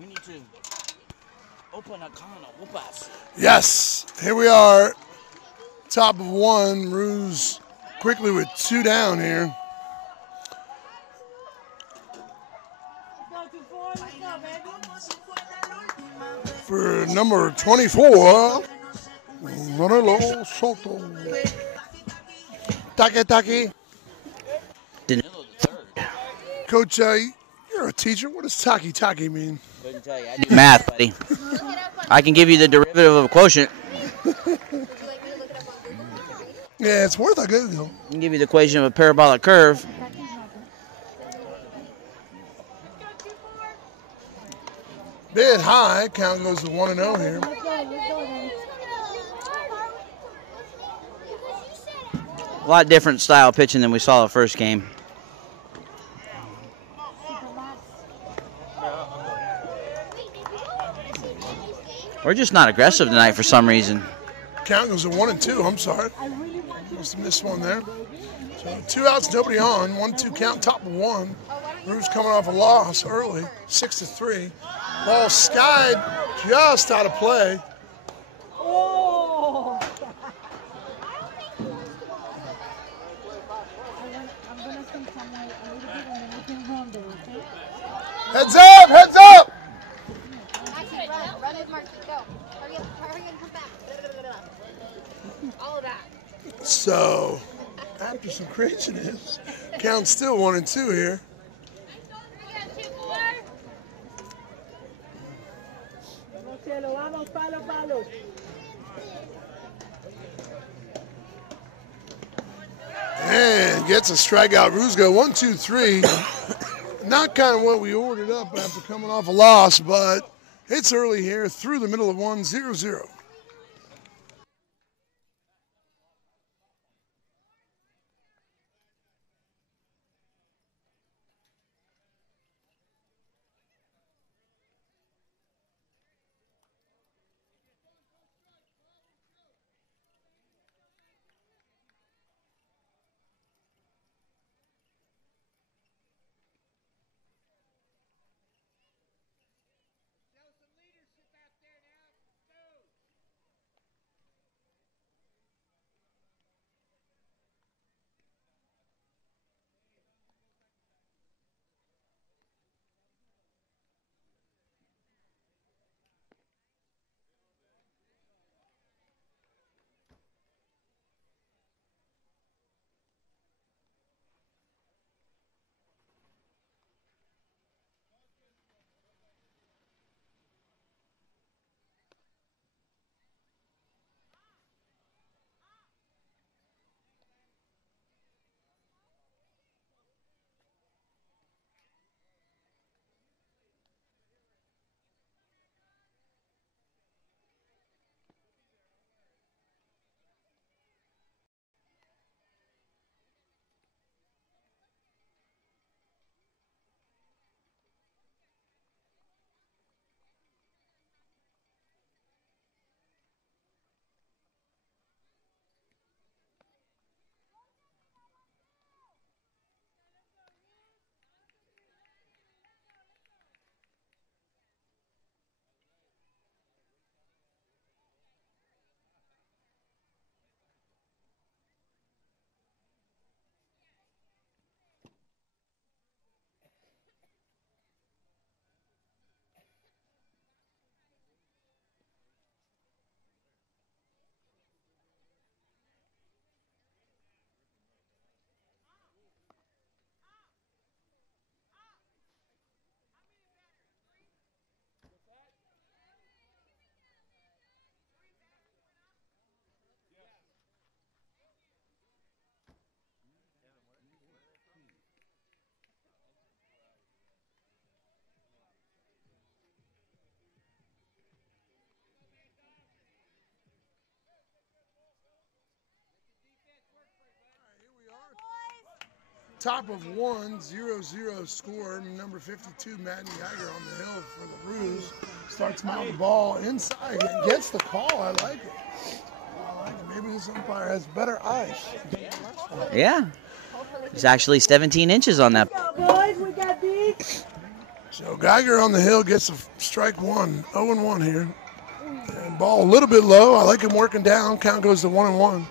We need to open a can of whoop-ass. Yes, here we are. Top of one. Roos quickly with 2 down here. For number 24, Manolo Soto. Take. Danilo the third. Coach, you're a teacher. What does taki mean? Couldn't tell you. I do math, buddy. I can give you the derivative of a quotient. Yeah, it's worth a Google. I can give you the equation of a parabolic curve. Bid high. Count goes to 1-0 here. A lot different style pitching than we saw the first game. We're just not aggressive tonight for some reason. Count goes to 1-2. I'm sorry. Must have missed one there. So 2 outs, nobody on. 1-2 count, top of 1. Roos coming off a loss early, 6-3. Ball skied just out of play. Oh! Heads up! Heads up! Run with Marky, go. Hurry up and come back. All of that. So, after some craziness, count still 1-2 here. And gets a strikeout. Roos go 1-2-3. Not kind of what we ordered up after coming off a loss, but it's early here through the middle of 1-0-0. Top of 1-0-0 score. Number 52, Matt Geiger on the hill for the Roos. Starts mounting the ball inside and gets the call. I like it. Maybe this umpire has better eyes. Yeah. There's actually 17 inches on that. Boys, we got beats. So Geiger on the hill gets a strike one. 0-1 here. And ball a little bit low. I like him working down. Count goes to 1-1.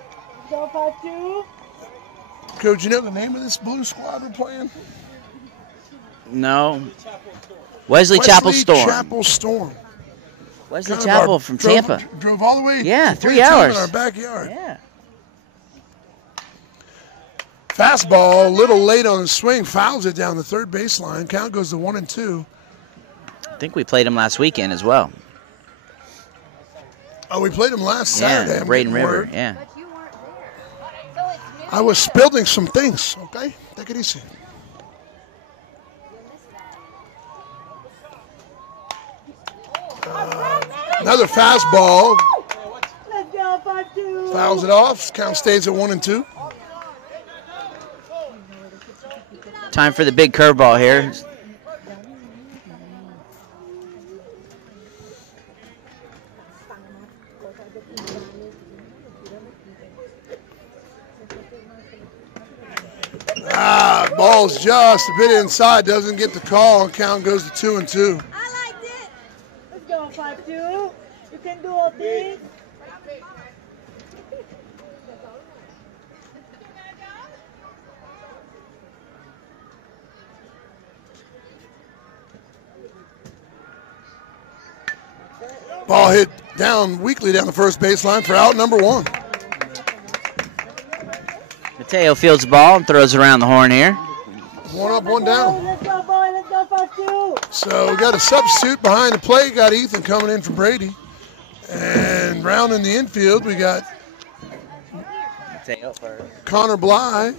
Coach, you know the name of this blue squad we're playing? No. Wesley Chapel Storm. Chapel Storm. Wesley Chapel from Tampa. Drove all the way. Yeah, 3 hours. In our backyard. Yeah. Fastball, a little late on the swing, fouls it down the third baseline. Count goes to 1-2. I think we played him last weekend as well. Oh, we played him last Saturday. Yeah, Braden River, yeah. I was building some things, okay? Take it easy. Another fastball. Fouls it off. Count stays at 1-2. Time for the big curveball here. Ball's just a bit inside, doesn't get the call, and count goes to 2-2. I liked it. Let's go, 5-2. You can do all things. Ball hit down weakly down the first baseline for out number 1. Mateo fields the ball and throws around the horn here. 1 up, 1 down. Let's go, boy. Let's go, 5-2. So we got a substitute behind the plate. Got Ethan coming in for Brady. And round in the infield, we got Connor Bly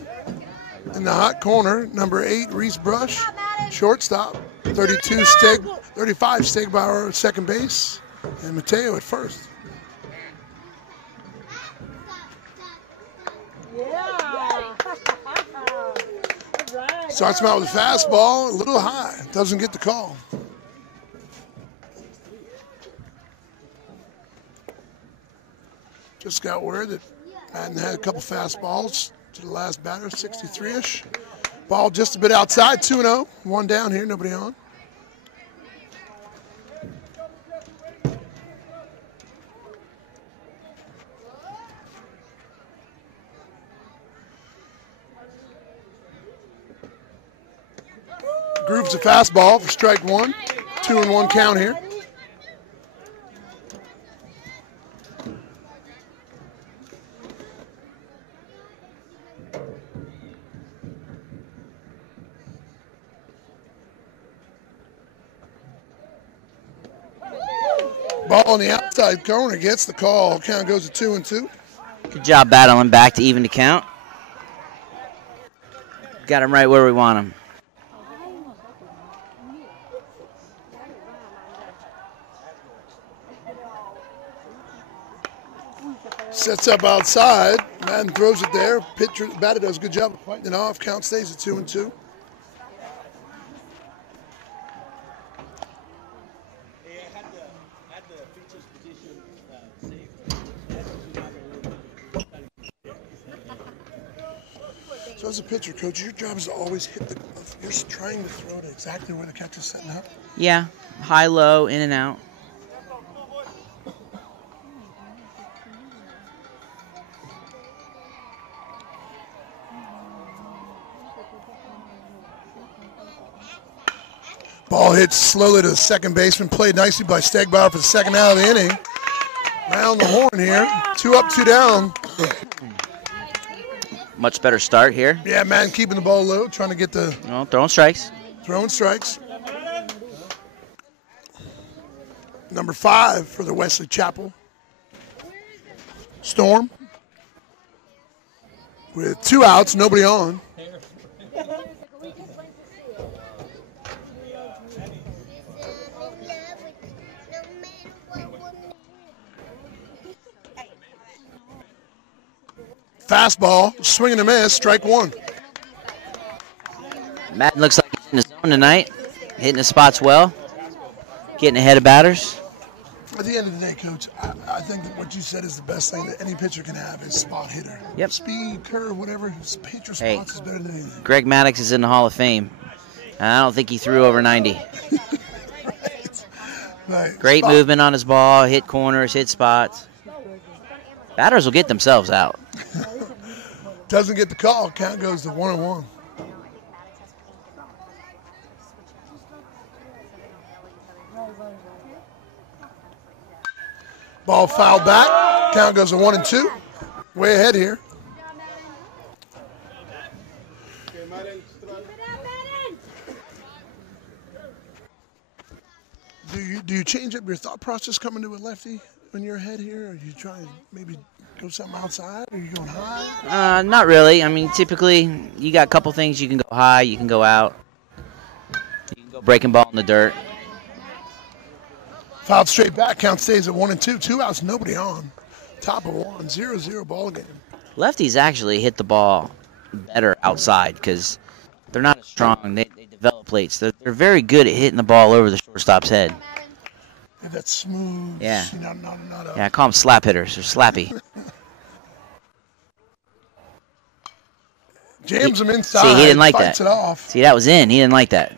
in the hot corner. Number 8, Reese Brush, shortstop. 35 Stegbauer at second base. And Mateo at first. Starts him out with a fastball, a little high. Doesn't get the call. Just got word that Madden had a couple fastballs to the last batter, 63-ish. Ball just a bit outside, 2-0. 1 down here, nobody on. Grooves a fastball for strike 1. 2-1 count here. Ball on the outside corner gets the call. Count goes to 2-2. Good job battling back to even the count. Got him right where we want him. Sets up outside. Madden throws it there. Pitcher, batter does a good job of fighting it off. Count stays at 2-2. So as a pitcher, coach, your job is to always hit the glove. You're trying to throw it exactly where the catcher's setting up. Yeah, high, low, in and out. Ball hits slowly to the second baseman. Played nicely by Stegbauer for the second out of the inning. Round the horn here. 2 up, 2 down. Much better start here. Yeah, man, keeping the ball low, trying to get the... Well, throwing strikes. Throwing strikes. Number 5 for the Wesley Chapel Storm. With 2 outs, nobody on. Fastball, swing and a miss, strike 1. Madden looks like he's in his zone tonight. Hitting the spots well. Getting ahead of batters. At the end of the day, Coach, I think that what you said is the best thing that any pitcher can have is spot hitter. Yep. Speed, curve, whatever. Pitcher spots is better than anything. Greg Maddox is in the Hall of Fame. I don't think he threw over 90. Right. Great Spot. movement on his ball, hit corners, hit spots. Batters will get themselves out. Doesn't get the call. Count goes to 1-1. Ball fouled back. Count goes to 1-2. Way ahead here. Do you change up your thought process coming to a lefty when you're ahead here? Or you try and maybe go something outside? Or are you going high? Not really. I mean, typically, you got a couple things. You can go high, you can go out. You can go breaking ball in the dirt. Fouled straight back. Count stays at 1-2. 2 outs, nobody on. Top of 1. 0-0 ball game. Lefties actually hit the ball better outside because they're not as strong. They develop plates. They're very good at hitting the ball over the shortstop's head. Yeah, that's smooth. Yeah. Not Yeah, I call them slap hitters. They're slappy. Jams them inside. See, he didn't like fights that. It off. See, that was in. He didn't like that.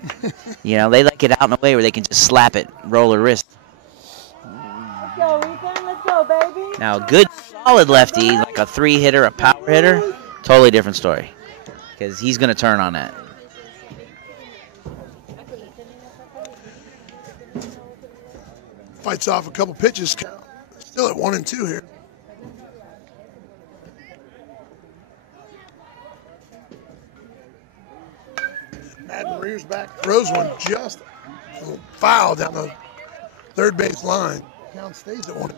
You know, they like it out in a way where they can just slap it, roll their wrist. Let's go, Ethan. Let's go, baby. Now, a good, solid lefty, like a 3-hitter, a power hitter, totally different story. Because he's going to turn on that. Fights off a couple pitches. Still at 1-2 here. Madden rears back, throws one just foul down the third base line. Count stays at 1-2.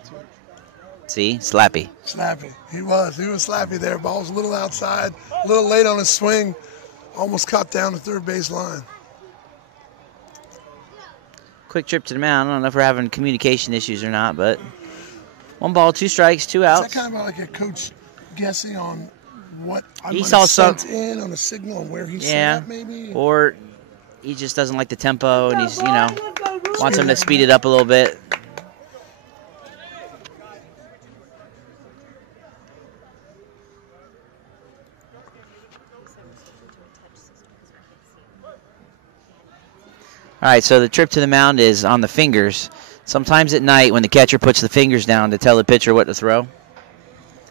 See? Slappy. Slappy. He was slappy there. Ball's a little outside, a little late on his swing. Almost caught down the third base line. Quick trip to the mound. I don't know if we're having communication issues or not, but 1 ball, 2 strikes, 2 outs. Is that kind of like a coach guessing on what I'm He going saw to some- sent in on a signal and where he's Yeah. at maybe? Or he just doesn't like the tempo and he's, Let's go, Roos. wants him to speed it up a little bit. All right, so the trip to the mound is on the fingers. Sometimes at night when the catcher puts the fingers down to tell the pitcher what to throw,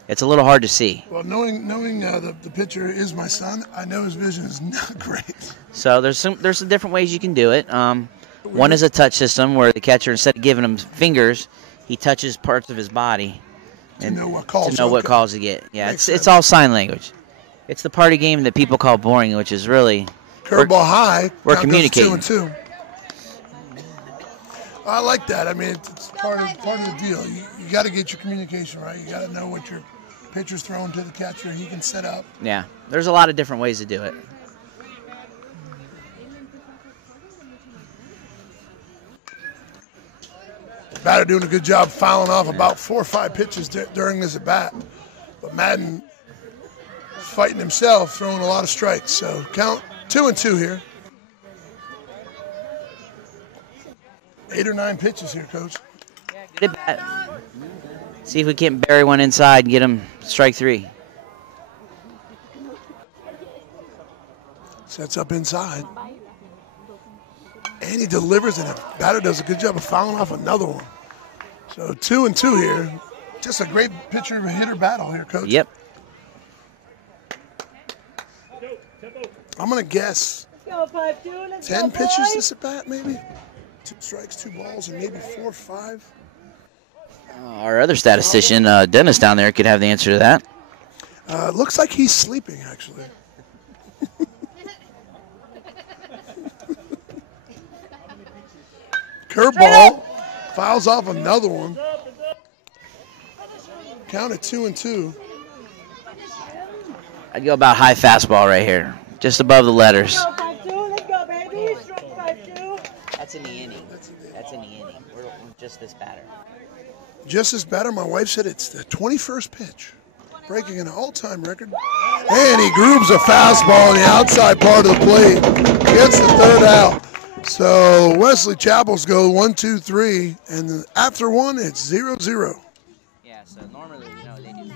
it's a little hard to see. Well, knowing the pitcher is my son, I know his vision is not great. So there's some different ways you can do it. One is a touch system where the catcher, instead of giving him fingers, he touches parts of his body To know what calls. to know what okay. calls to get. Yeah, Makes it's sense. all sign language. It's the party game that people call boring, which is really Curveball high. we're count goes to communicating. 2-2. I like that. I mean, it's part of the deal. You got to get your communication right. You got to know what your pitcher's throwing to the catcher. He can set up. Yeah. There's a lot of different ways to do it. Batter doing a good job fouling off about 4 or 5 pitches during this at bat. But Madden fighting himself, throwing a lot of strikes. So count 2-2 here. 8 or 9 pitches here, Coach. Good at bat. See if we can't bury one inside and get him strike 3. Sets up inside. And he delivers, and the batter does a good job of fouling off another one. So 2-2 here. Just a great pitcher-hitter battle here, Coach. Yep. I'm going to guess Let's go, 5-2. Let's 10 go, pitches boys. this at bat, maybe? 2 strikes, 2 balls, and maybe 4 or 5. Our other statistician, Dennis down there, could have the answer to that. Looks like he's sleeping, actually. Curveball. Fouls off another one. Count at 2-2. I'd go about high fastball right here, just above the letters. Let's go, 5-2. Let's go, baby. Strike 5-2. That's in the inning. That's in the inning. We're just this batter. Just as batter, my wife said it's the 21st pitch, breaking an all-time record. And he grooves a fastball on the outside part of the plate. Gets the 3rd out. So Wesley Chapels go 1, 2, 3, and then after 1, it's 0-0. Yeah, so normally, they do.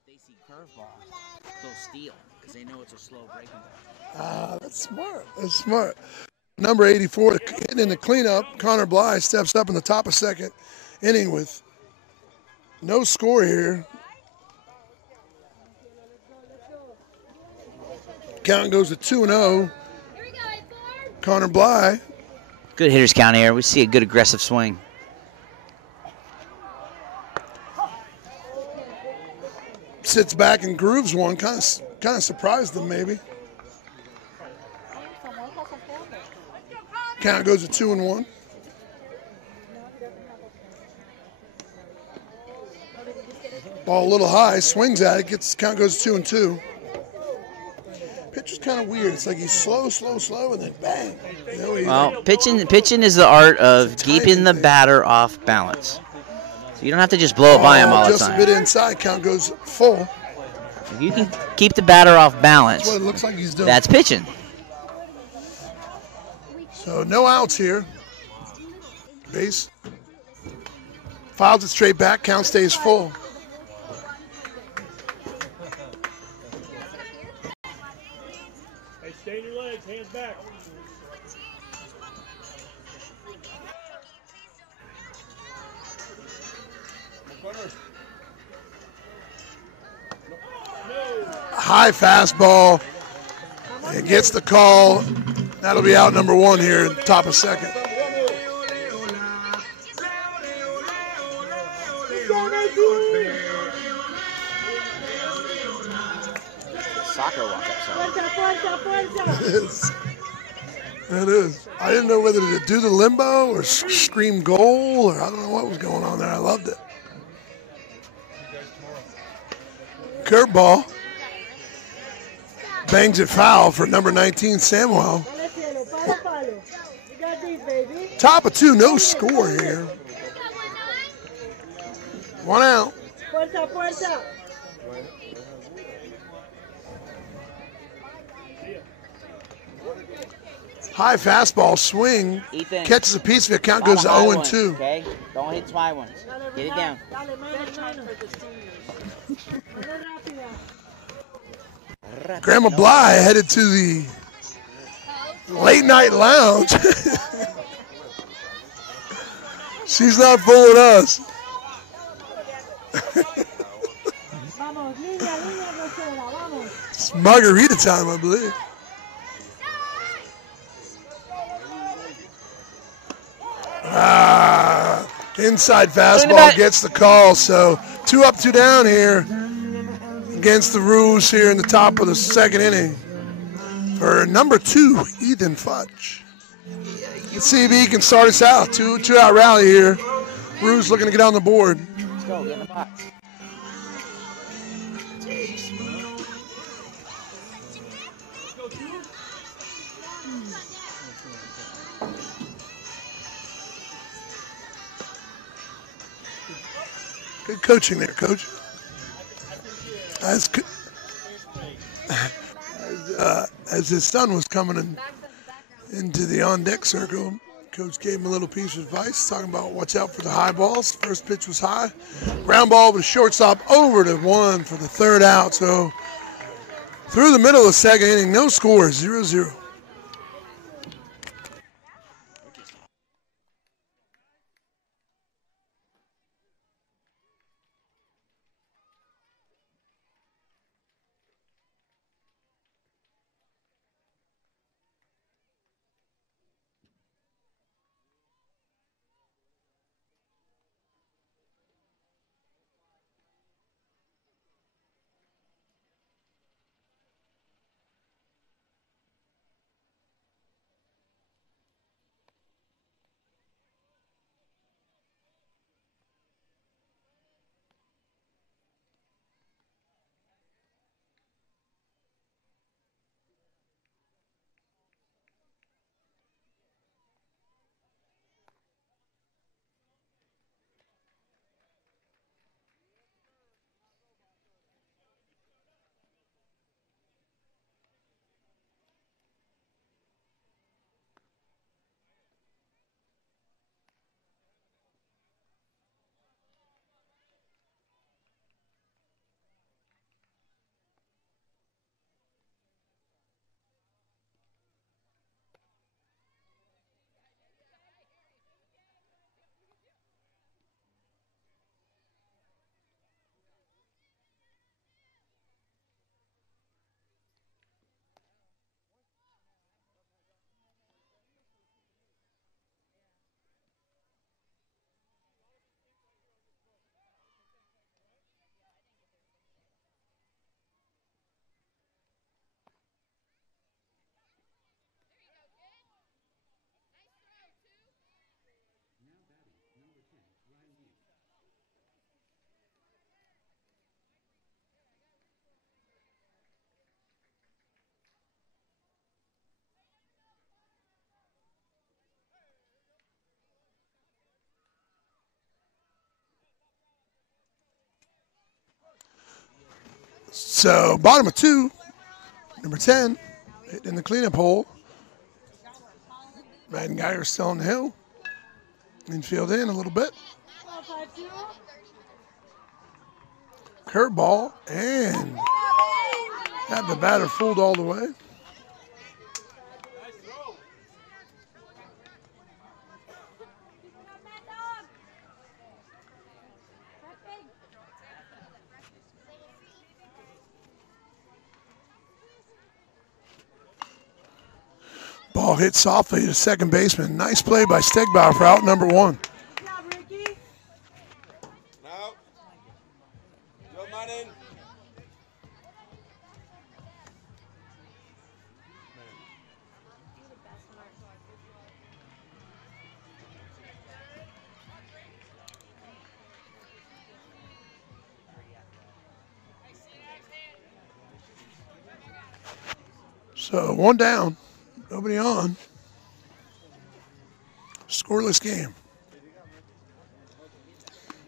if they see curveball, they'll steal because they know it's a slow breaking ball. That's smart. That's smart. Number 84, hitting in the cleanup, Connor Bly steps up in the top of second inning with no score here. Count goes to 2-0. Connor Bly. Good hitters count here. We see a good aggressive swing. Sits back and grooves one. Kind of surprised them maybe. Count goes to 2-1. Ball a little high, swings at it, count goes to 2-2. Pitch is kind of weird. It's like he's slow, and then bang. Well, pitching is the art of keeping the batter off balance. So you don't have to just blow it by him all the time. Just a bit inside, count goes full. If you can keep the batter off balance, that's what it looks like he's doing. That's pitching. So no outs here. Base. Files it straight back, count stays full. Stay in your legs, hands back. High fastball. It gets the call. That'll be out number 1 here, top of second. Soccer walk-up song. It is. I didn't know whether to do the limbo or scream goal, or I don't know what was going on there. I loved it. Curveball. Bangs it foul for number 19, Samuel. Top of 2, no score here. 1 out. High fastball swing. Ethan, catches a piece of it. Count goes to 0-2. Okay, don't hit high ones. Get it down. Grandma Bly headed to the late night lounge. She's not fooling us. It's margarita time, I believe. Inside fastball gets the call, so 2 up, 2 down here against the Roos here in the top of the second inning for number 2, Ethan Fudge. Let's see if he can start us out. Two-out rally here. Roos looking to get on the board. Let's go, get in the box. Good coaching there, Coach. As his son was coming into the on-deck circle, Coach gave him a little piece of advice, talking about watch out for the high balls. First pitch was high. Ground ball with a shortstop over to 1 for the 3rd out. So through the middle of the second inning, no score, 0-0. So bottom of 2, number 10, hitting in the cleanup hole. Madden Geyer still on the hill. Infield in a little bit. Curveball, and had the batter fooled all the way. Ball hit softly to second baseman. Nice play by Stegbauer for out number 1. So 1 down, nobody on. Scoreless game.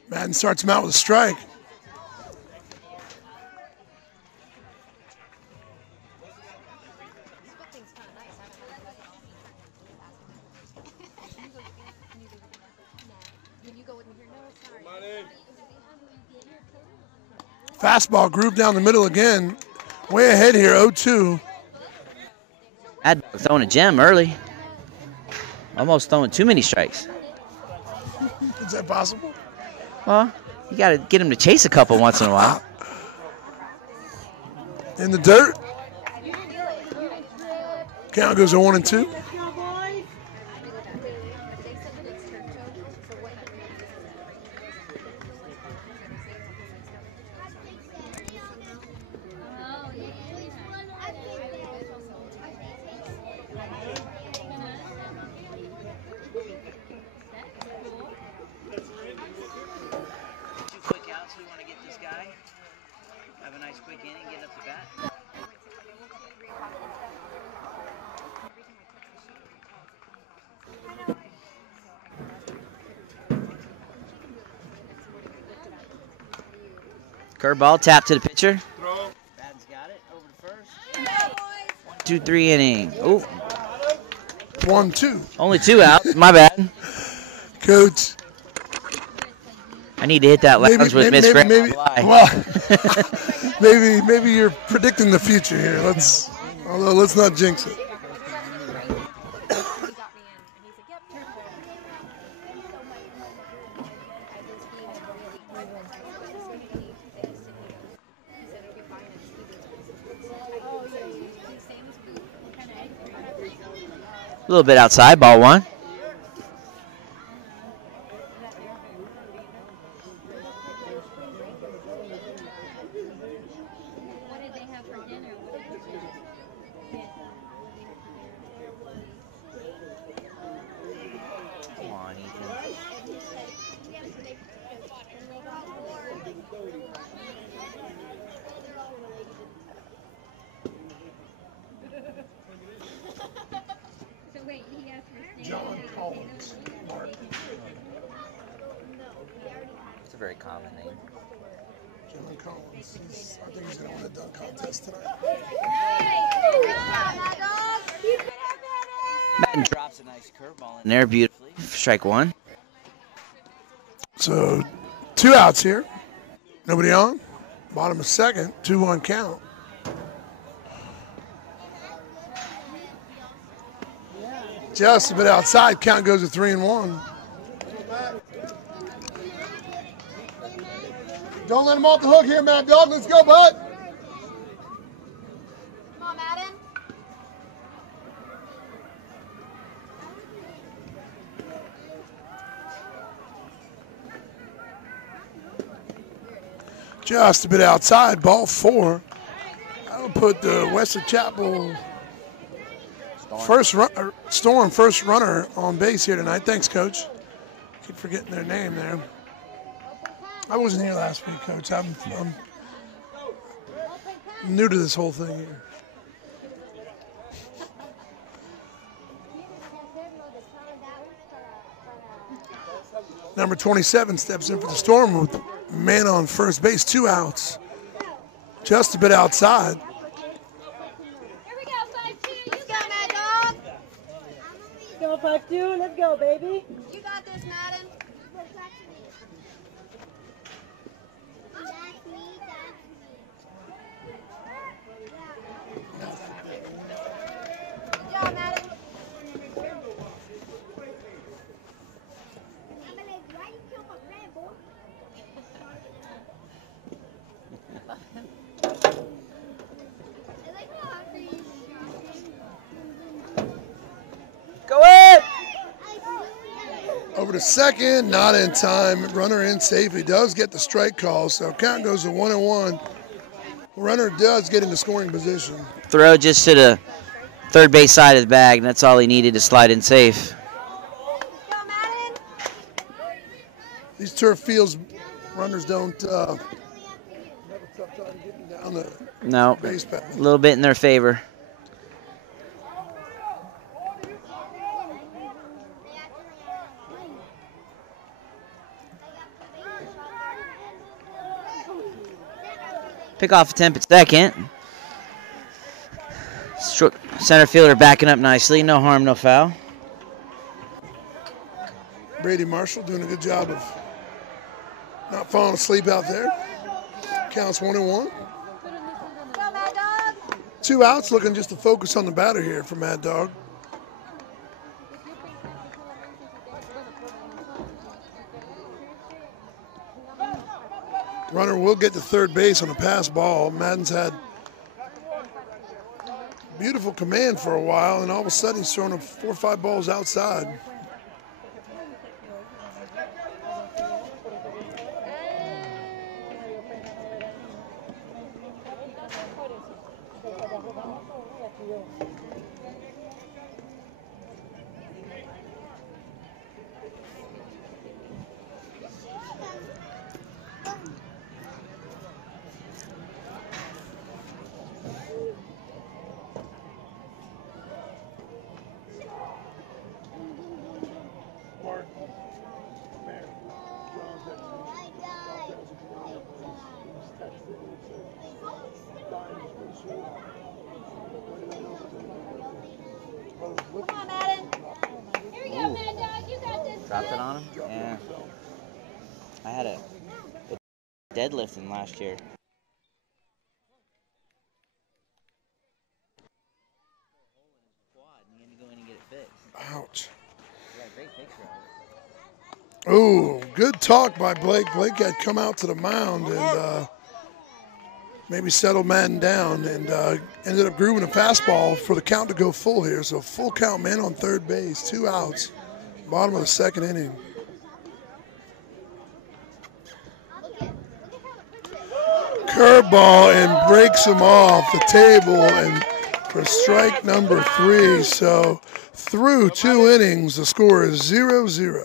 Madden starts him out with a strike. Fastball grooved down the middle again. Way ahead here, 0-2. Mad Dog throwing a gem early. Almost throwing too many strikes. Is that possible? Well, you got to get him to chase a couple once in a while. In the dirt. Count goes to 1-2. Curveball tap to the pitcher. Madden's got it over to first. 1, 2, 3 inning. Oh, 1-2. only 2 outs. My bad. Coach. I need to hit that lounge with Miss Grant. Well, maybe you're predicting the future here. Although let's not jinx it. A little bit outside, ball 1. Come on, Ethan. John Collins. It's a very common name. John Collins. I think he's going to win a dunk contest tonight. Madden drops a nice curveball in there beautifully. Strike 1. So 2 outs here. Nobody on. Bottom of 2nd. 2-1 count. Just a bit outside. Count goes to 3-1. Don't let him off the hook here, Mad Dog. Let's go, bud. Come on, Madden. Just a bit outside. Ball 4. That'll put the Wesley Chapel Storm first runner on base here tonight. Thanks, Coach. Keep forgetting their name there. I wasn't here last week, Coach. I'm new to this whole thing here. Number 27 steps in for the Storm with man on first base. 2 outs. Just a bit outside. Here we go, 5-2. You got Mad Dog. Go 5-2. Let's go, baby. You got this, Madden. Good job, Madden. Go it! Over to second, not in time. Runner in safe. He does get the strike call, so count goes to 1-1. Runner does get into scoring position. Throw just to the third base side of the bag, and that's all he needed to slide in safe. Go, Madden. These turf fields, runners don't have a tough time getting down the No, base path. a little bit in their favor. Pick off attempt at second. Center fielder backing up nicely. No harm, no foul. Brady Marshall doing a good job of not falling asleep out there. Counts 1-1. Go, Mad Dog. 2 outs, looking just to focus on the batter here for Mad Dog. Runner will get to third base on a pass ball. Madden's had beautiful command for a while, and all of a sudden he's throwing 4 or 5 balls outside. Come on, Madden. Here we go, Mad Dog. You got this. Dropped it on him? Yeah. I had a deadlifting last year. Ouch. Oh, good talk by Blake. Blake had come out to the mound and maybe settled Madden down and ended up grooving a fastball for the count to go full here. So full count, man on third base, 2 outs, bottom of the second inning. Curveball and breaks him off the table and for strike number 3. So through 2 innings, the score is 0-0.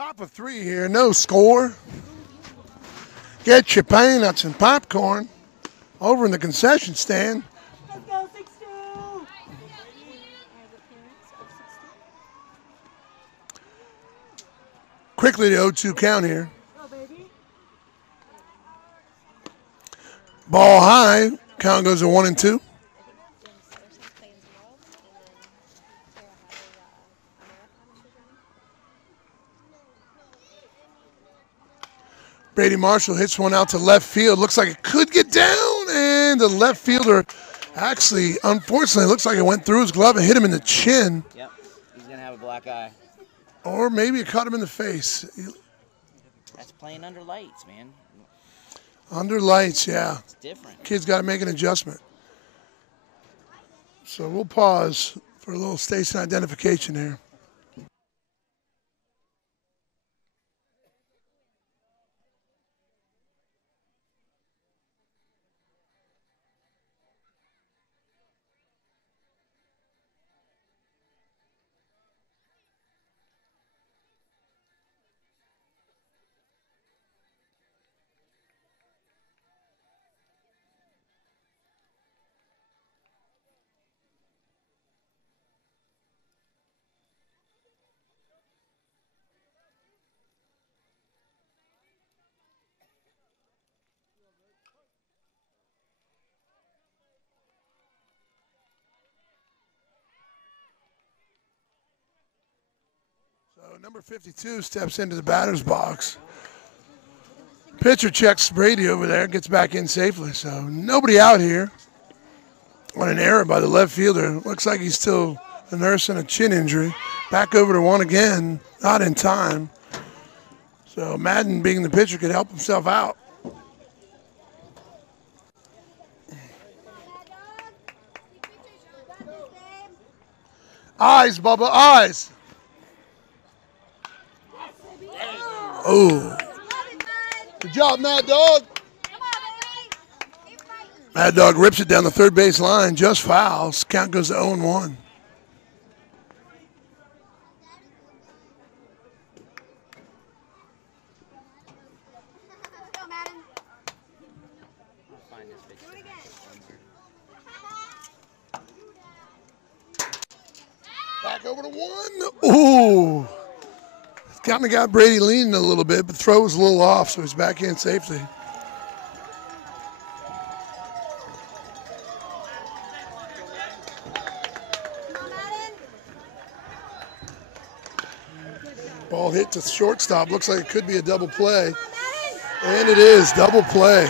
Top of 3 here, no score. Get your peanuts and popcorn over in the concession stand. Let's go, 6-2. Quickly the 0-2 count here. Go, baby. Ball high, count goes to 1-2. Brady Marshall hits one out to left field. Looks like it could get down, and the left fielder actually, unfortunately, looks like it went through his glove and hit him in the chin. Yep, he's going to have a black eye. Or maybe it caught him in the face. That's playing under lights, man. Under lights, yeah. It's different. Kid's got to make an adjustment. So we'll pause for a little station identification here. So number 52 steps into the batter's box. Pitcher checks Brady over there, gets back in safely. So nobody out here. On an error by the left fielder. Looks like he's still nursing a chin injury. Back over to one again, not in time. So Madden, being the pitcher, could help himself out. Eyes, Bubba, eyes. Oh. Good job, Mad Dog. Mad Dog rips it down the third base line, just fouls. Count goes to 0-1. Back over to one. Ooh. Kind of got Brady leaning a little bit, but throw was a little off, so he's back in safely. Ball hit to shortstop. Looks like it could be a double play. And it is, double play.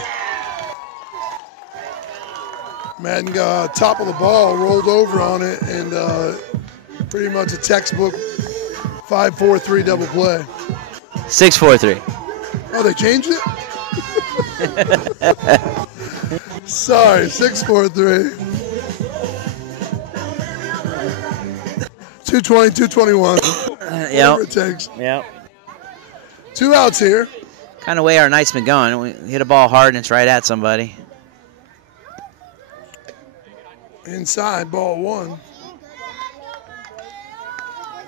Madden got top of the ball, rolled over on it, and pretty much a textbook 5-4-3 double play. 6-4-3. Oh, they changed it? Sorry, 6-4-3. 220, 221. Whatever it takes. Yep. 2 outs here. Kind of way our night's been going. We hit a ball hard and it's right at somebody. Inside, ball 1.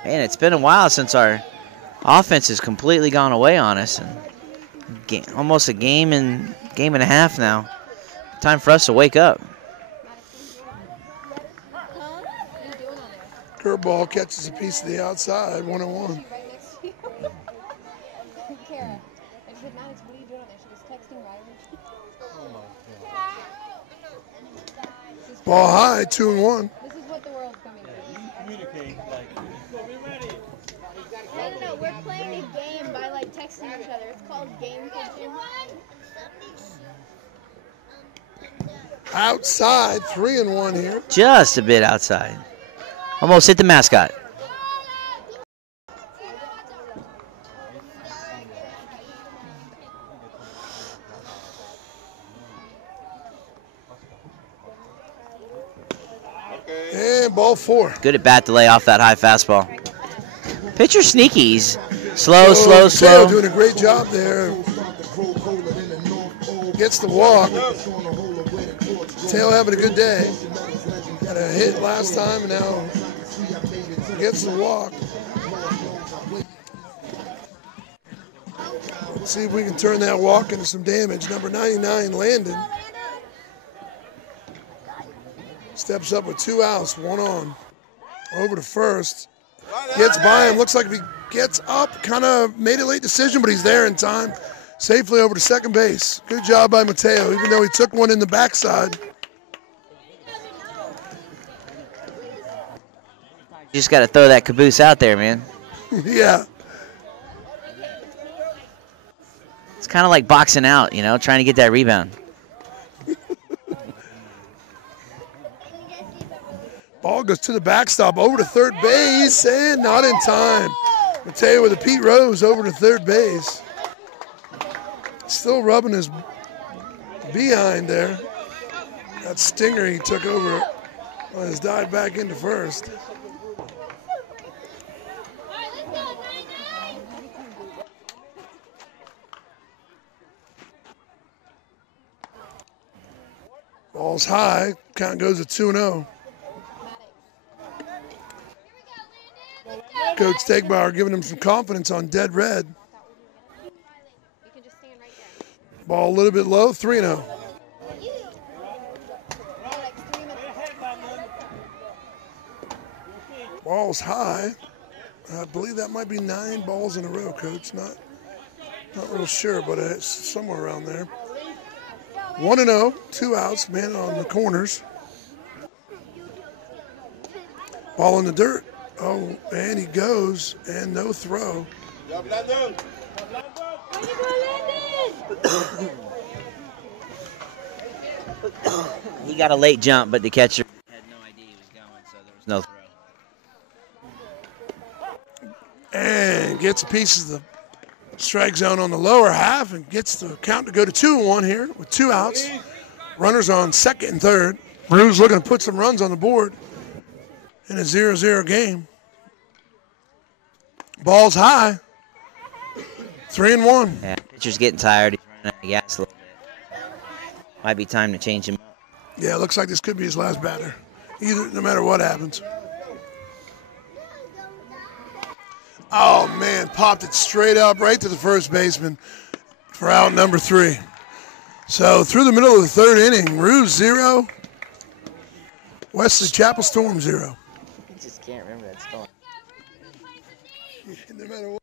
Man, it's been a while since our offense has completely gone away on us. And almost a game and a half now. Time for us to wake up. Curveball catches a piece of the outside, 1-1. Ball high, 2-1. This is what the world's coming to. No, we're playing a game by like texting each other. It's called game pitching. Outside, 3-1 here. Just a bit outside. Almost hit the mascot. And ball 4. Good at bat to lay off that high fastball. Pitcher sneakies. Slow. Mateo doing a great job there. Gets the walk. Mateo having a good day. Had a hit last time and now gets the walk. Let's see if we can turn that walk into some damage. Number 99, Landon, steps up with 2 outs, 1 on. Over to first. Gets by him. Looks like if he gets up, kind of made a late decision, but he's there in time. Safely over to second base. Good job by Mateo, even though he took one in the backside. You just got to throw that caboose out there, man. Yeah. It's kind of like boxing out, you know, trying to get that rebound. Ball goes to the backstop, over to third base, and not in time. Mateo with a Pete Rose over to third base. Still rubbing his behind there. That stinger he took over has dived back into first. Ball's high, count goes to 2-0. Coach Stegbauer giving him some confidence on dead red. Ball a little bit low, 3-0. Ball's high. I believe that might be 9 balls in a row, Coach. Not real sure, but it's somewhere around there. 1-0, 2 outs, man on the corners. Ball in the dirt. Oh, and he goes, and no throw. He got a late jump, but the catcher had no idea he was going, so there was no throw. And gets a piece of the strike zone on the lower half and gets the count to go to 2-1 here with 2 outs. Runners on second and third. Roos looking to put some runs on the board in a 0-0 game. Ball's high. 3-1. Yeah, pitcher's getting tired. He's running out of gas a little bit. Might be time to change him up. Yeah, it looks like this could be his last batter. No matter what happens. Oh, man, popped it straight up right to the first baseman for out number 3. So through the middle of the third inning, Roos 0, Wesley Chapel Storm 0. I just can't remember that song. No matter what.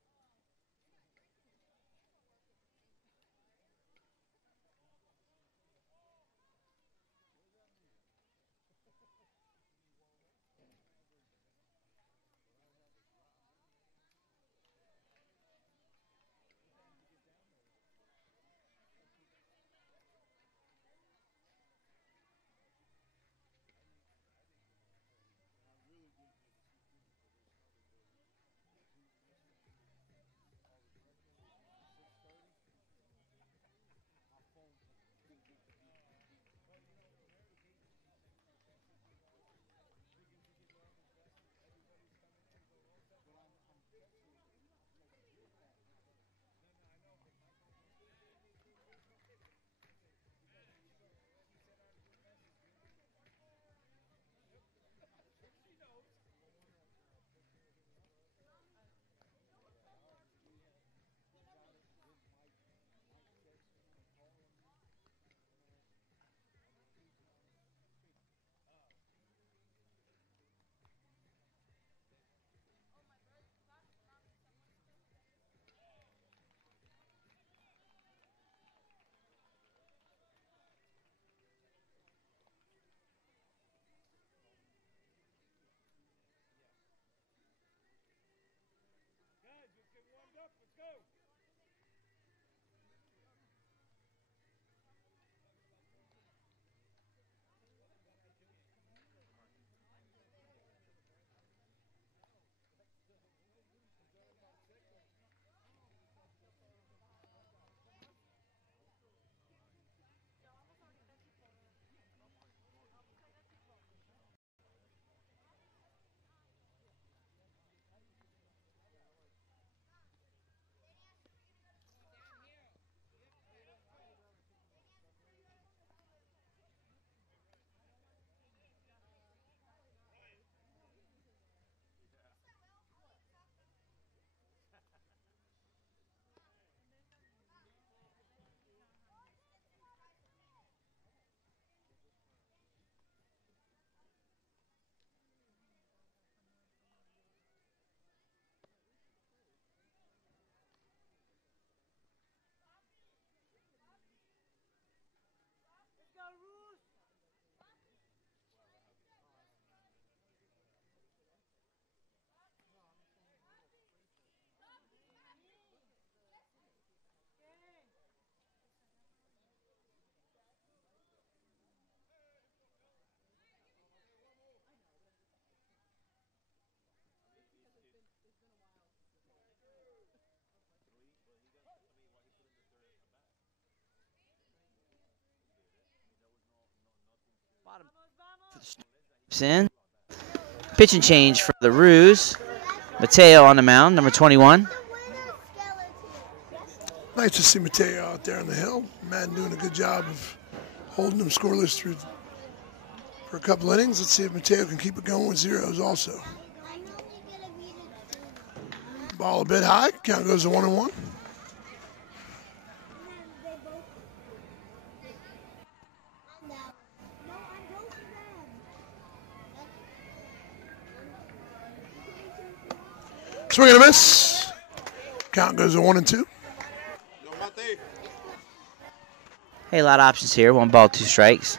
Steps in. Pitch and change for the Roos. Mateo on the mound, number 21. Nice to see Mateo out there on the hill. Madden doing a good job of holding them scoreless through for a couple innings. Let's see if Mateo can keep it going with zeros also. Ball a bit high. Count goes to 1-1. Swing and a miss. Count goes to 1-2. Hey, a lot of options here. 1 ball, 2 strikes.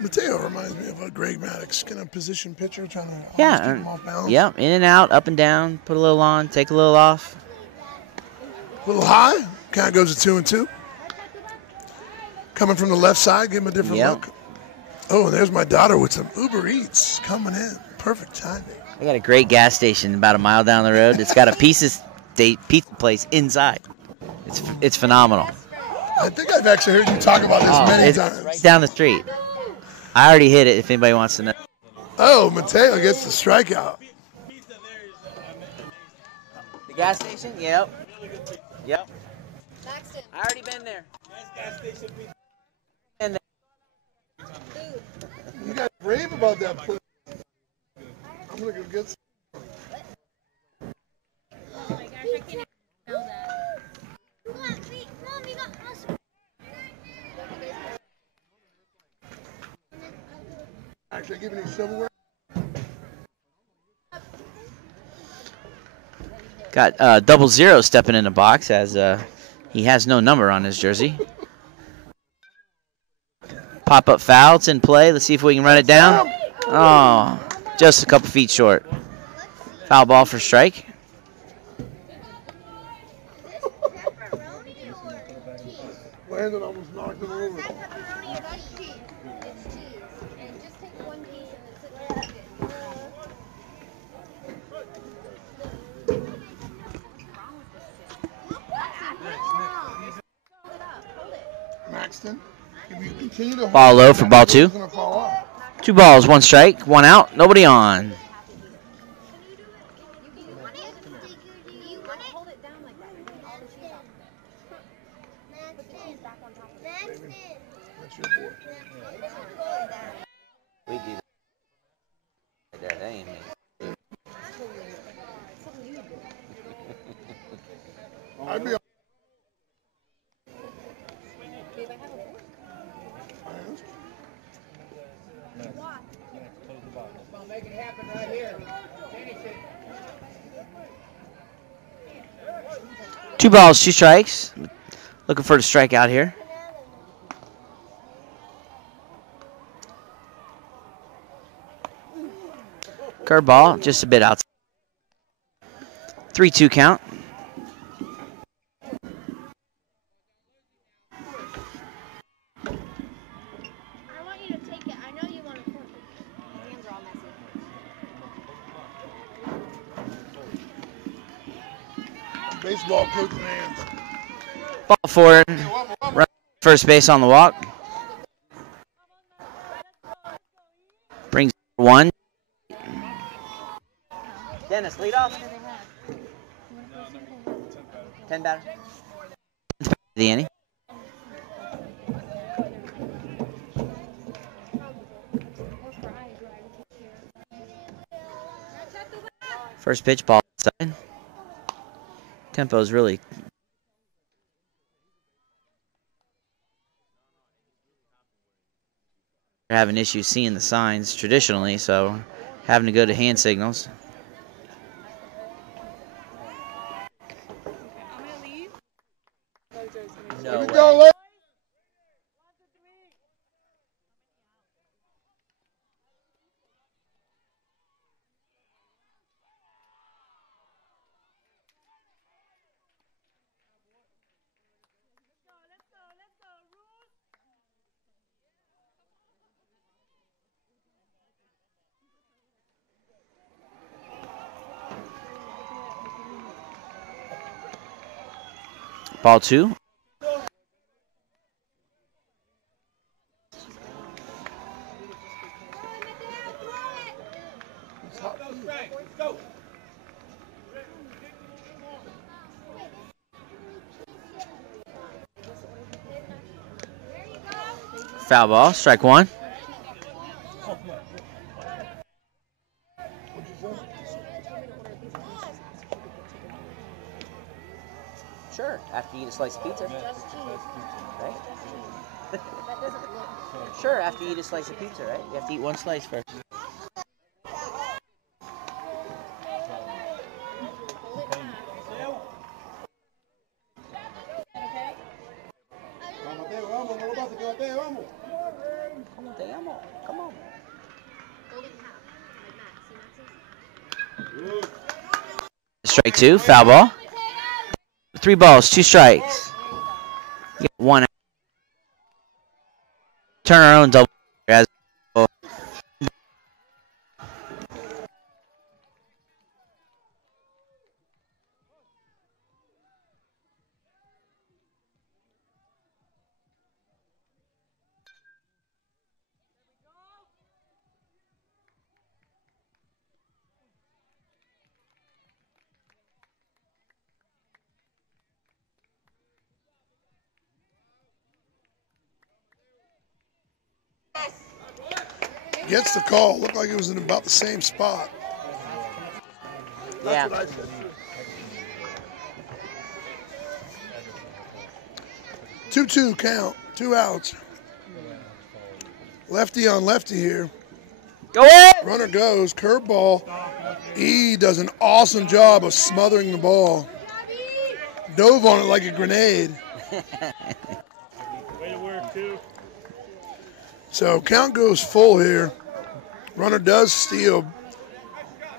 Mateo reminds me of a Greg Maddox kind of position pitcher trying to keep him off balance. Yeah, in and out, up and down, put a little on, take a little off. A little high. Count goes to 2-2. Coming from the left side, give him a different look. Oh, and there's my daughter with some Uber Eats coming in. Perfect timing. I got a great gas station about a mile down the road. It's got a pizza place inside. It's phenomenal. I think I've actually heard you talk about this many times. Right down the street. I already hit it if anybody wants to know. Oh, Mateo gets the strikeout. The gas station? Yep. I already been there. You guys rave about that place. I'm going to go get some. Oh my gosh, I can't smell that. Come on, wait, Mom, you got us. Actually, I give you any silverware? Got 00 stepping in the box as he has no number on his jersey. Pop-up foul. It's in play. Let's see if we can run it down. Oh, just a couple feet short. Foul ball for strike. Landon almost knocked him over. Maxton, if you continue to Ball low for ball 2. 2 balls, 1 strike, 1 out, nobody on. We do that. That ain't me. I'd be Make it happen right here. Finish it. 2 balls, 2 strikes. Looking for the strikeout here. Curveball, just a bit outside. 3-2 count. baseball coach hands. Ball forward. First base on the walk. Brings 1. Dennis, lead off. 10 batter. The inning. First pitch, ball outside. Tempo is really having issues seeing the signs traditionally, so having to go to hand signals. No way. Ball 2. Foul ball, strike one. Sure, after you eat a slice of pizza. Right? Sure, after you eat a slice of pizza, right? You have to eat one slice first. Come on. Strike two, foul ball. 3 balls, 2 strikes. You get 1 out. Turn our own double. As Gets the call. Looked like it was in about the same spot. yeah. 2-2 count. 2 outs. Lefty on lefty here. Go in! Runner goes. Curveball. E does an awesome job of smothering the ball. Dove on it like a grenade. Way to work, too. So count goes full here. Runner does steal.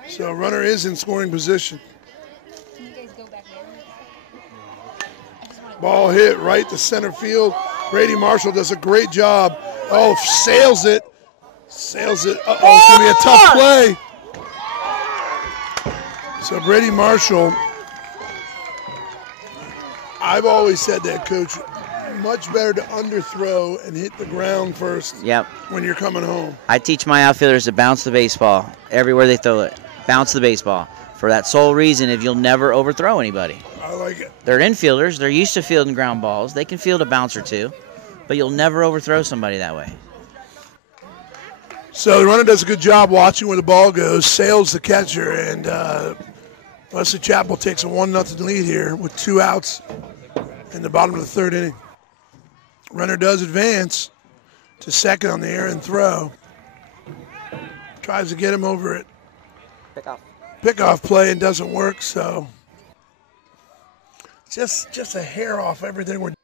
So runner is in scoring position. Can you guys go back there? Ball hit right to center field. Brady Marshall does a great job. Oh, sails it. Sails it. Uh-oh, it's going to be a tough play. So Brady Marshall, I've always said that, Coach, much better to underthrow and hit the ground first Yep. when you're coming home. I teach my outfielders to bounce the baseball everywhere they throw it. Bounce the baseball. For that sole reason, if you'll never overthrow anybody. I like it. They're infielders. They're used to fielding ground balls. They can field a bounce or two, but you'll never overthrow somebody that way. So the runner does a good job watching where the ball goes, sails the catcher, and Wesley Chapel takes a 1-0 lead here with 2 outs in the bottom of the 3rd inning. Runner does advance to second on the errant throw. Tries to get him over it. Pickoff play and doesn't work, so just a hair off everything we're doing.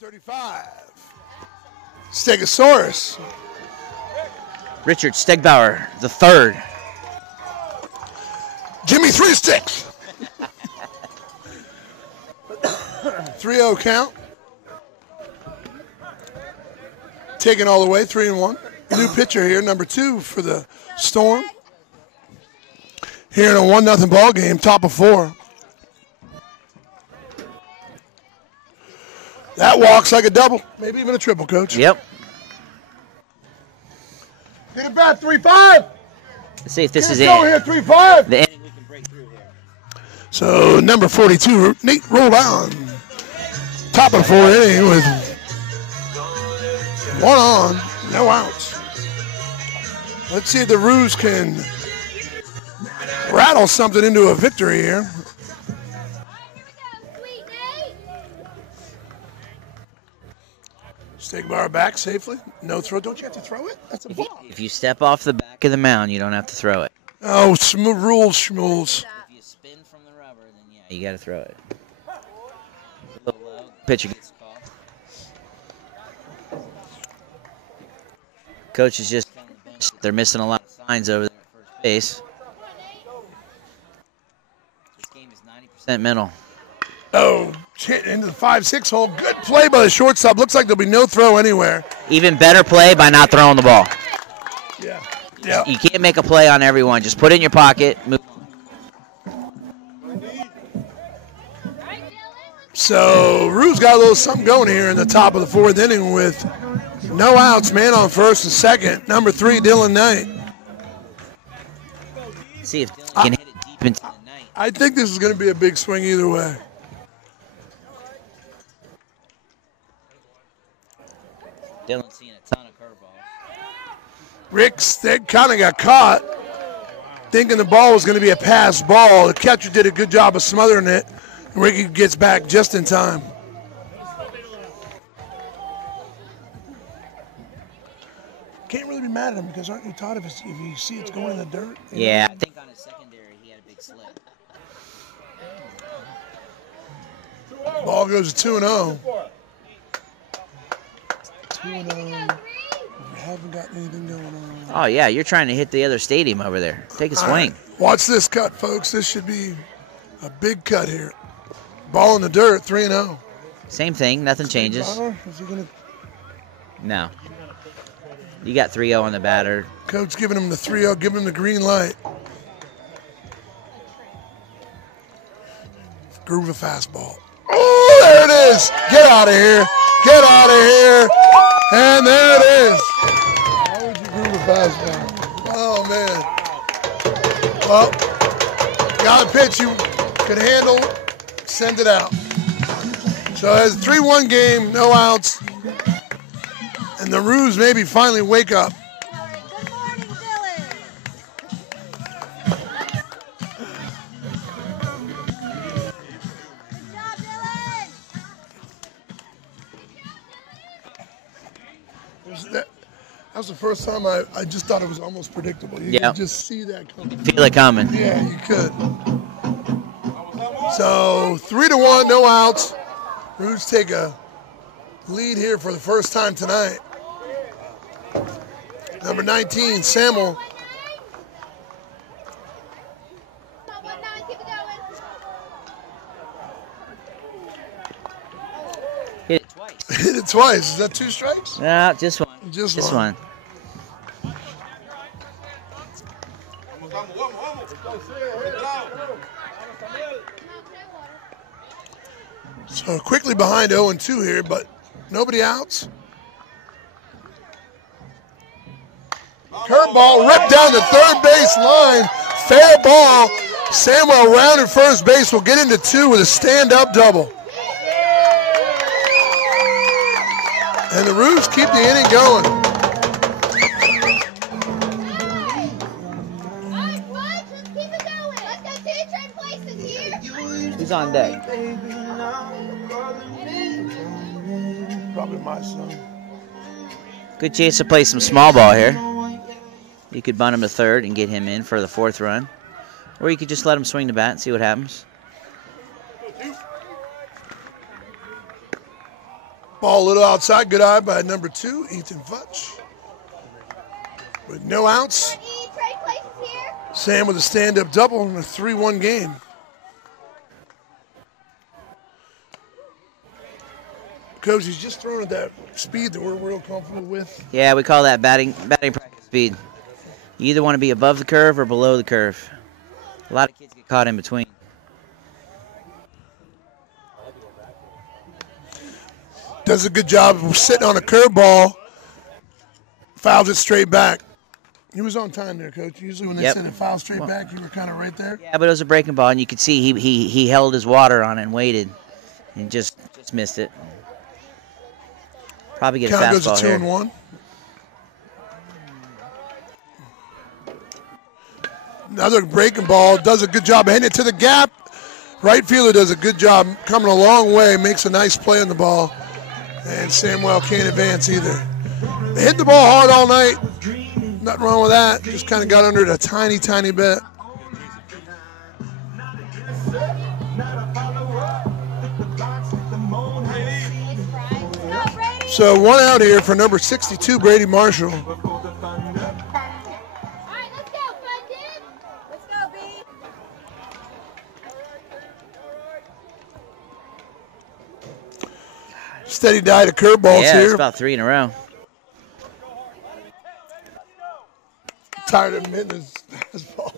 35. Stegosaurus. Richard Stegbauer, the third. Jimmy 3 sticks. 3-0 count. Taking all the way, 3-1. New pitcher here, number 2 for the Storm. Here in a 1-0 ball game, top of 4. That walks like a double, maybe even a triple, Coach. Yep. Get it back, 3-5. Let's see if this is Get it. go here, 3-5. The inning we can break through here. So number 42, Nate rolled on. Top of 4 inning with 1 on, no outs. Let's see if the Roos can rattle something into a victory here. Stegbar back safely. No throw. Don't you have to throw it? That's a ball. If you step off the back of the mound, you don't have to throw it. Oh, rules, schmools. If you spin from the rubber, then yeah, you got to throw it. A little low. Pitcher gets the call. Coach is just telling the bench that they're missing a lot of signs over there at first base. This game is 90% mental. Oh, hit into the 5-6 hole. Good play by the shortstop. Looks like there'll be no throw anywhere. Even better play by not throwing the ball. Yeah. Yeah. You can't make a play on everyone. Just put it in your pocket. Move on. So Roos got a little something going here in the top of the 4th inning with no outs, man on first and second. Number 3, Dylan Knight. See if Dylan can hit it deep into the night. I think this is going to be a big swing either way. Dylan's seeing a ton of curveballs. Rick Stegg kind of got caught thinking the ball was going to be a pass ball. The catcher did a good job of smothering it. Ricky gets back just in time. Can't really be mad at him because aren't you taught if you see it's going in the dirt? Yeah, I think on his secondary he had a big slip. Ball goes to 2-0. 2-0. We haven't got anything going on. Oh, yeah, you're trying to hit the other stadium over there. Take a swing. Right. Watch this cut, folks. This should be a big cut here. Ball in the dirt, 3-0. Same thing. Nothing changes. Is he gonna... No. You got 3-0 on the batter. Coach giving him the 3-0, giving him the green light. Groove a fastball. Oh, there it is. Get out of here. Get out of here. And there it is. How would you groove a fastball? Oh, man. Well, got a pitch you could handle. Send it out. So it's a 3-1 game, no outs. And the Roos maybe finally wake up. Good morning, Dylan. Good job, Dylan. That was the first time I just thought it was almost predictable. You could just see that coming. Feel it coming. Yeah, you could. So 3-1, no outs. Roos take a lead here for the first time tonight. Number 19, Samuel. Come on, 1-9, keep it going. Hit it twice. Hit it twice. Is that 2 strikes? No, just one. Just one. So quickly behind 0-2 here, but nobody outs. Curveball ripped down the third base line. Fair ball. Samuel rounded first base. Will get into 2 with a stand-up double. And the Roos keep the inning going. All right, boys, let's keep it going. Let's go 2 trade places here. Who's on deck? Probably my son. Good chance to play some small ball here. You could bunt him to third and get him in for the 4th run. Or you could just let him swing the bat and see what happens. Ball a little outside. Good eye by number 2, Ethan Futch. With no outs, Sam with a stand-up double in a 3-1 game. Coach, he's just throwing at that speed that we're real comfortable with. Yeah, we call that batting practice speed. You either want to be above the curve or below the curve. A lot of kids get caught in between. Does a good job of sitting on a curveball. Fouls it straight back. He was on time there, Coach. Usually when they said it foul straight back, you were kind of right there. Yeah, but it was a breaking ball, and you could see he held his water on it and waited, and just missed it. Probably get a Count goes fastball to 2 here. and 1. Another breaking ball. Does a good job of hitting it to the gap. Right fielder does a good job coming a long way. Makes a nice play on the ball. And Samuel can't advance either. They hit the ball hard all night. Nothing wrong with that. Just kind of got under it a tiny, tiny bit. So 1 out here for number 62, Brady Marshall. Steady diet of curveballs yeah, here. it's about 3 in a row. Tired of him hitting his ball.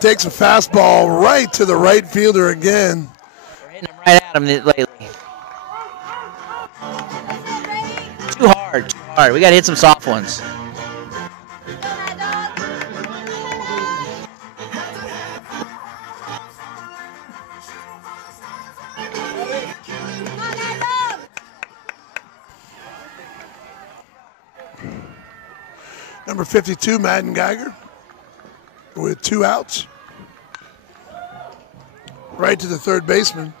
Takes a fastball right to the right fielder again. We're hitting him right at him lately. Too hard, too hard. We got to hit some soft ones. Number 52, Madden Geiger, with 2 outs. Right to the third baseman.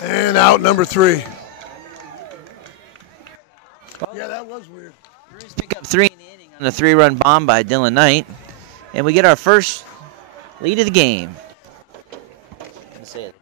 And out number 3. Yeah, that was weird. Roos pick up 3 in the inning on a 3-run bomb by Dylan Knight. And we get our first lead of the game. Say it.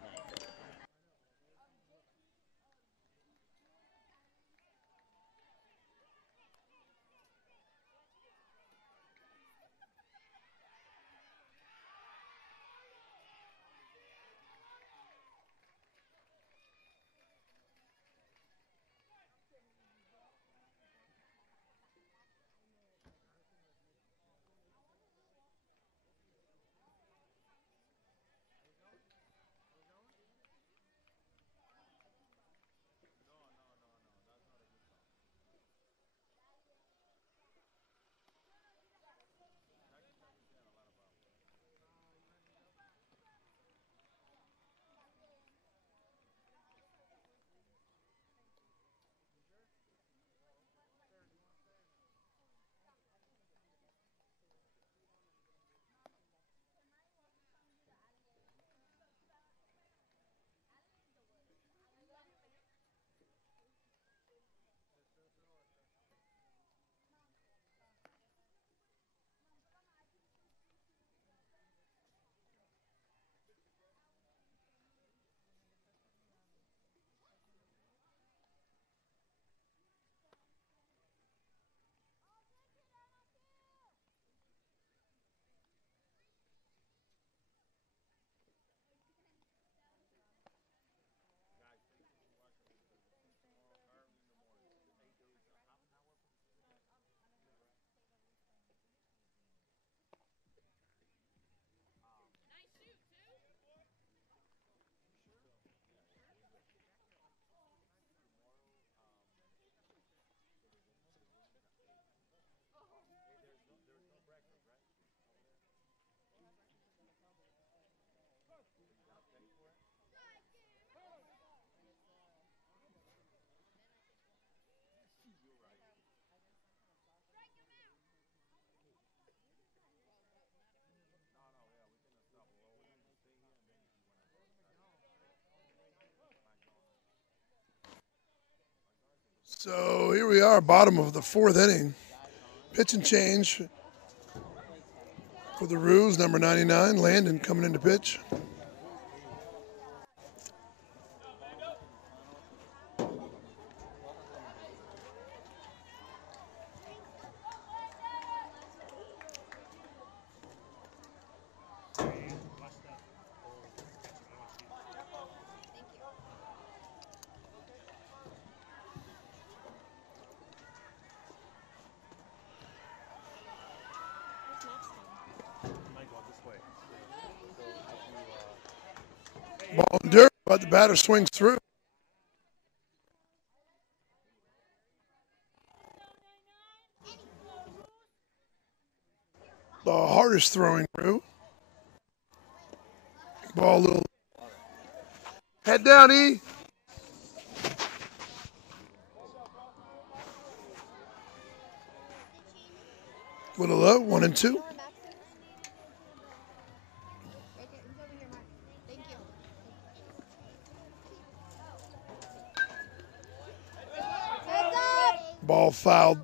So here we are, bottom of the 4th inning. Pitch and change For the Roos, number 99, Landon coming into pitch. Ball in dirt, but the batter swings through. The hardest throwing through. Ball a little. Head down, E. Little low, 1-2. Ball fouled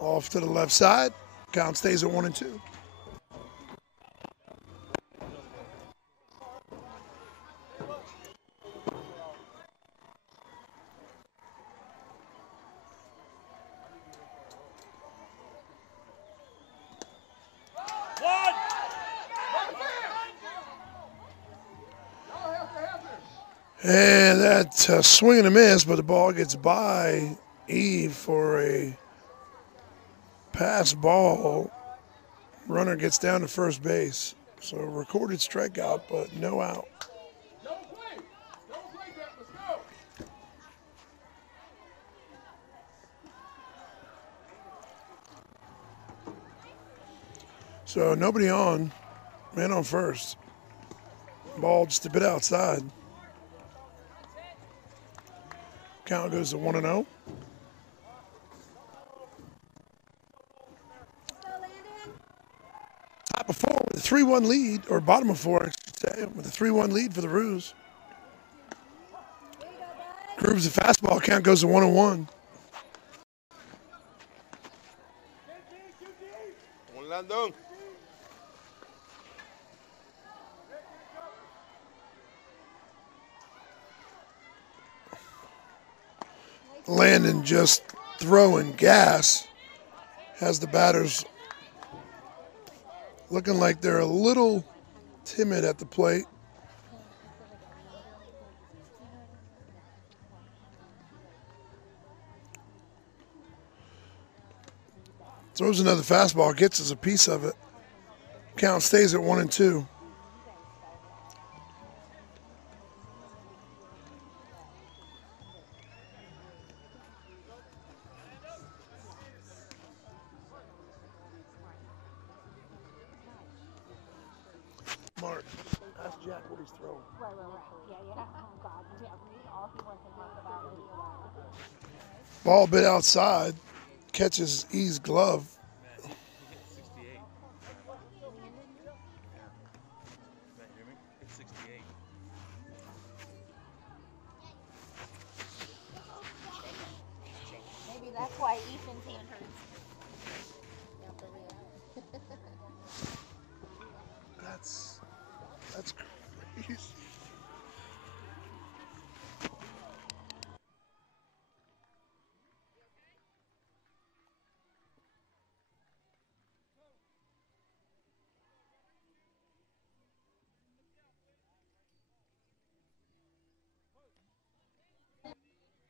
off to the left side. Count stays at 1-2. And that's a swing and a miss, but the ball gets by Eve for a pass ball. Runner gets down to first base. So recorded strikeout, but no out. So nobody on, man on first. Ball just a bit outside. Count goes to 1-0. Top of four with a 3-1 lead, or bottom of four, I should say, with a 3-1 lead for the Roos. Grooves a fastball. Count goes to 1-1. Landon just throwing gas. Has the batters looking like they're a little timid at the plate. Throws another fastball, gets us a piece of it. Count stays at 1-2. Mark, ask Jack what he's throwing. Right. Yeah. Oh, God. Yeah, all he wants to talk about is Ball a bit outside, catches E's glove. maybe that's why Ethan's hand hurts. That's crazy.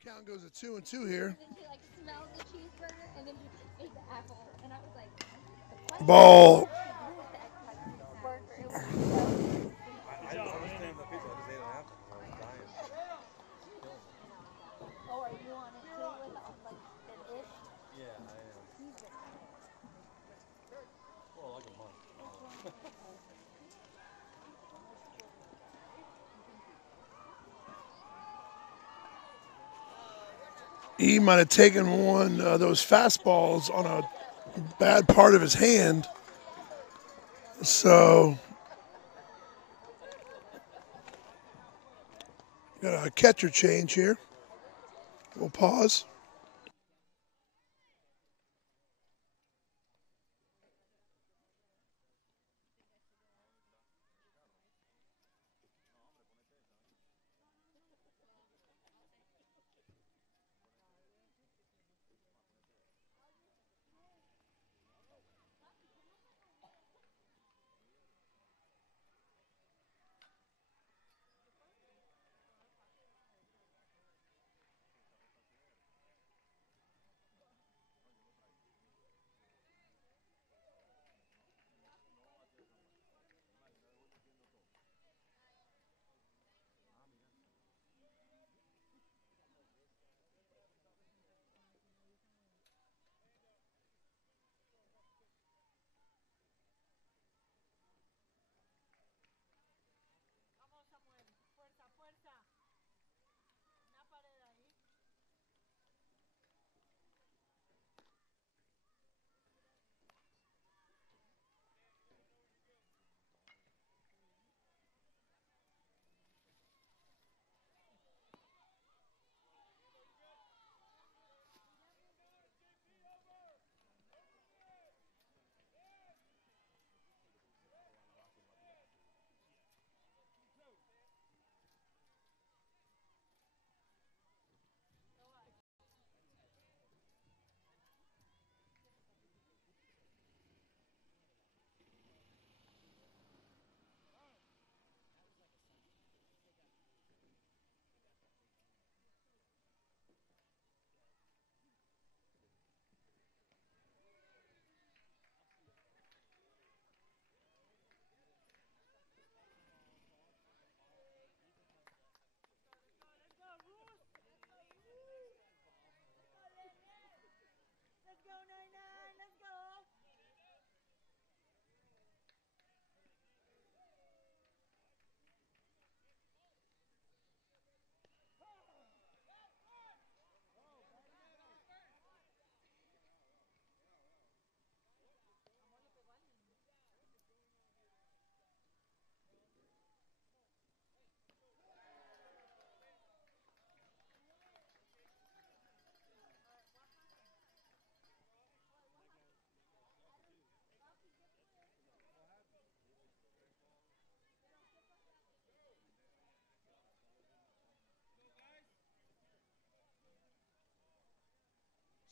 Count goes to 2-2 here. She like smelled the cheeseburger and then she ate the apple, and I was like, Ball. oh, are you on it too with like an ish? Yeah, I am. Well, like a month. He might have taken one of those fastballs on a bad part of his hand. So, got a catcher change here. We'll pause.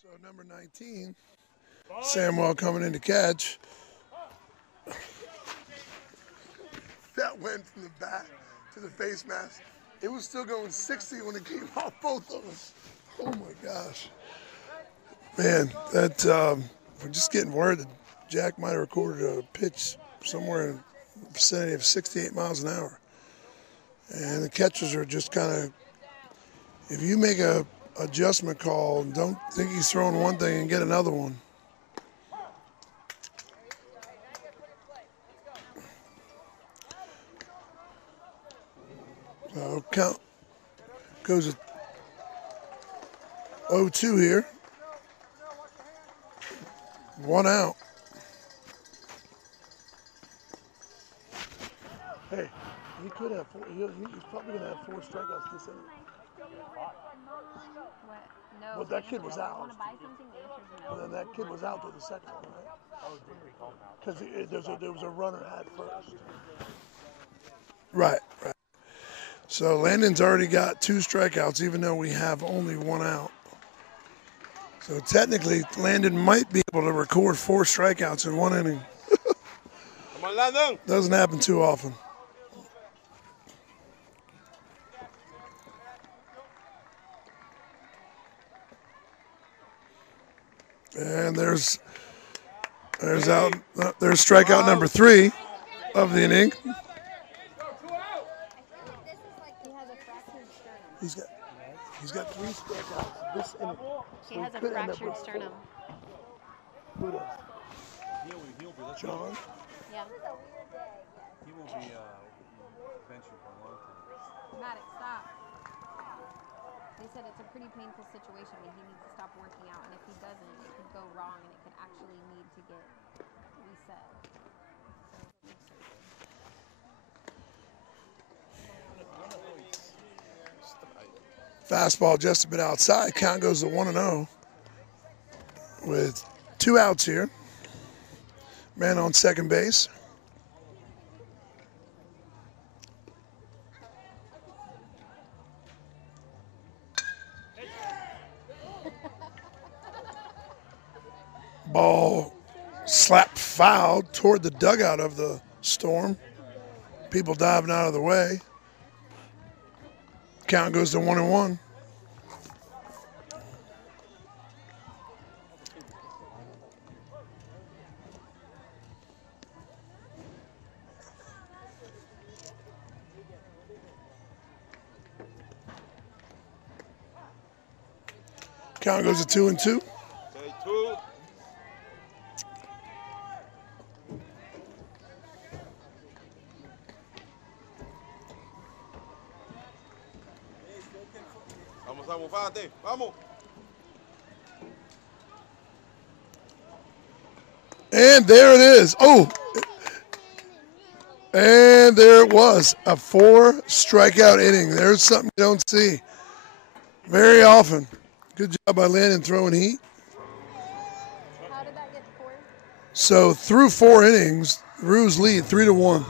So number 19, Samuel coming in to catch. That went from the bat to the face mask. It was still going 60 when it came off both of us. Oh my gosh. Man, that we're just getting word that Jack might have recorded a pitch somewhere in the vicinity of 68 miles an hour. And the catchers are just kind of, if you make a adjustment call and don't think he's throwing one thing and get another one. So count goes at 0-2 here. 1 out. Hey, he could have four. He's probably going to have 4 strikeouts this inning. What? No. Well, that kid was You out. want to buy something? The answer is no. And then that kid was out to the second one, right? Because there was a runner at first. Right, right. So Landon's already got 2 strikeouts, even though we have only 1 out. So technically, Landon might be able to record 4 strikeouts in 1 inning. Come on, Landon. Doesn't happen too often. And there's strikeout number 3 of the inning. He's got 3 strikeouts this inning. He has a fractured sternum. Who does? He'll be John? Yeah. He won't be benching for a long time. Maddox, stop. They said it's a pretty painful situation and he needs to stop working out. And if he doesn't, it could go wrong and it could actually need to get reset. Fastball just a bit outside. Count goes to 1-0 with 2 outs here. Man on second base. Ball slapped foul toward the dugout of the Storm. People diving out of the way. Count goes to 1-1. Count goes to 2-2. Okay, 2. Vamos, párate, vamos. And there it is. Oh, and there it was. A 4-strikeout inning. There's something you don't see very often. Good job by Landon throwing heat. How did that get 4? So through 4 innings, Roos lead 3-1.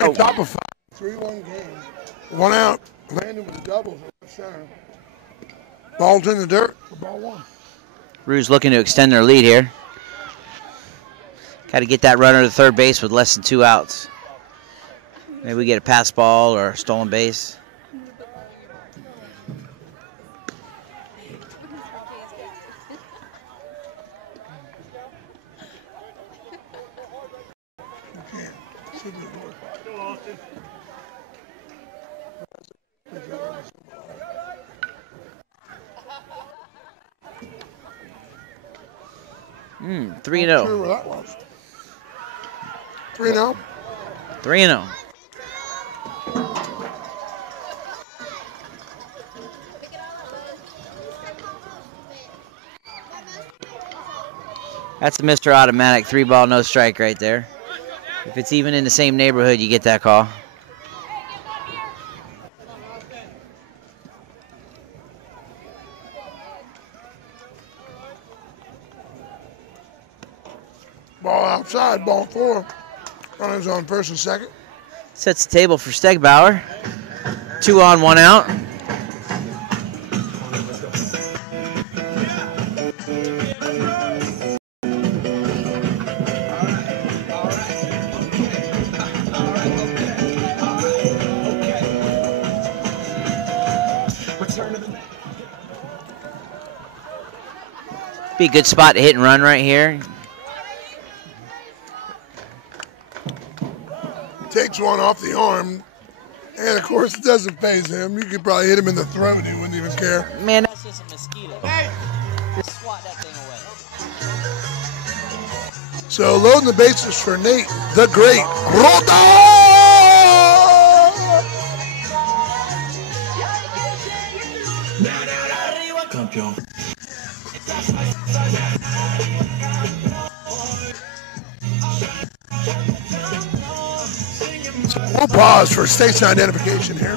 right, top of 5. 3-1 game. 1 out. Landon with the doubles at center. Ball's in the dirt. Ball 1. Roos looking to extend their lead here. Got to get that runner to third base with less than 2 outs. Maybe we get a pass ball or a stolen base. Not 3-0. sure where that was. 3-0. 3-0. That's the Mr. Automatic 3-ball, no strike right there. If it's even in the same neighborhood, you get that call. Ball outside, ball 4. Runners on first and second. Sets the table for Stegbauer. 2 on, 1 out. Be a good spot to hit and run right here. Takes one off the arm. And, of course, it doesn't phase him. You could probably hit him in the throat. He wouldn't even care. Man, that's just a mosquito. Just swat that thing away. So, loading the bases for Nate, the Great. Rota! So we'll pause for station identification here.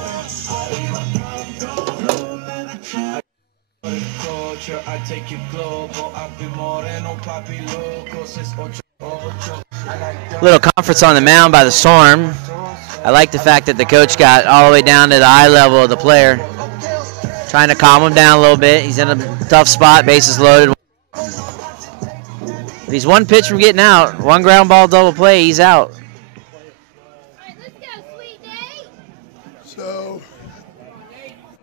Little conference on the mound by the Storm. I like the fact that the coach got all the way down to the eye level of the player, trying to calm him down a little bit. He's in a tough spot, bases loaded. He's one pitch from getting out. One ground ball double play, he's out. So,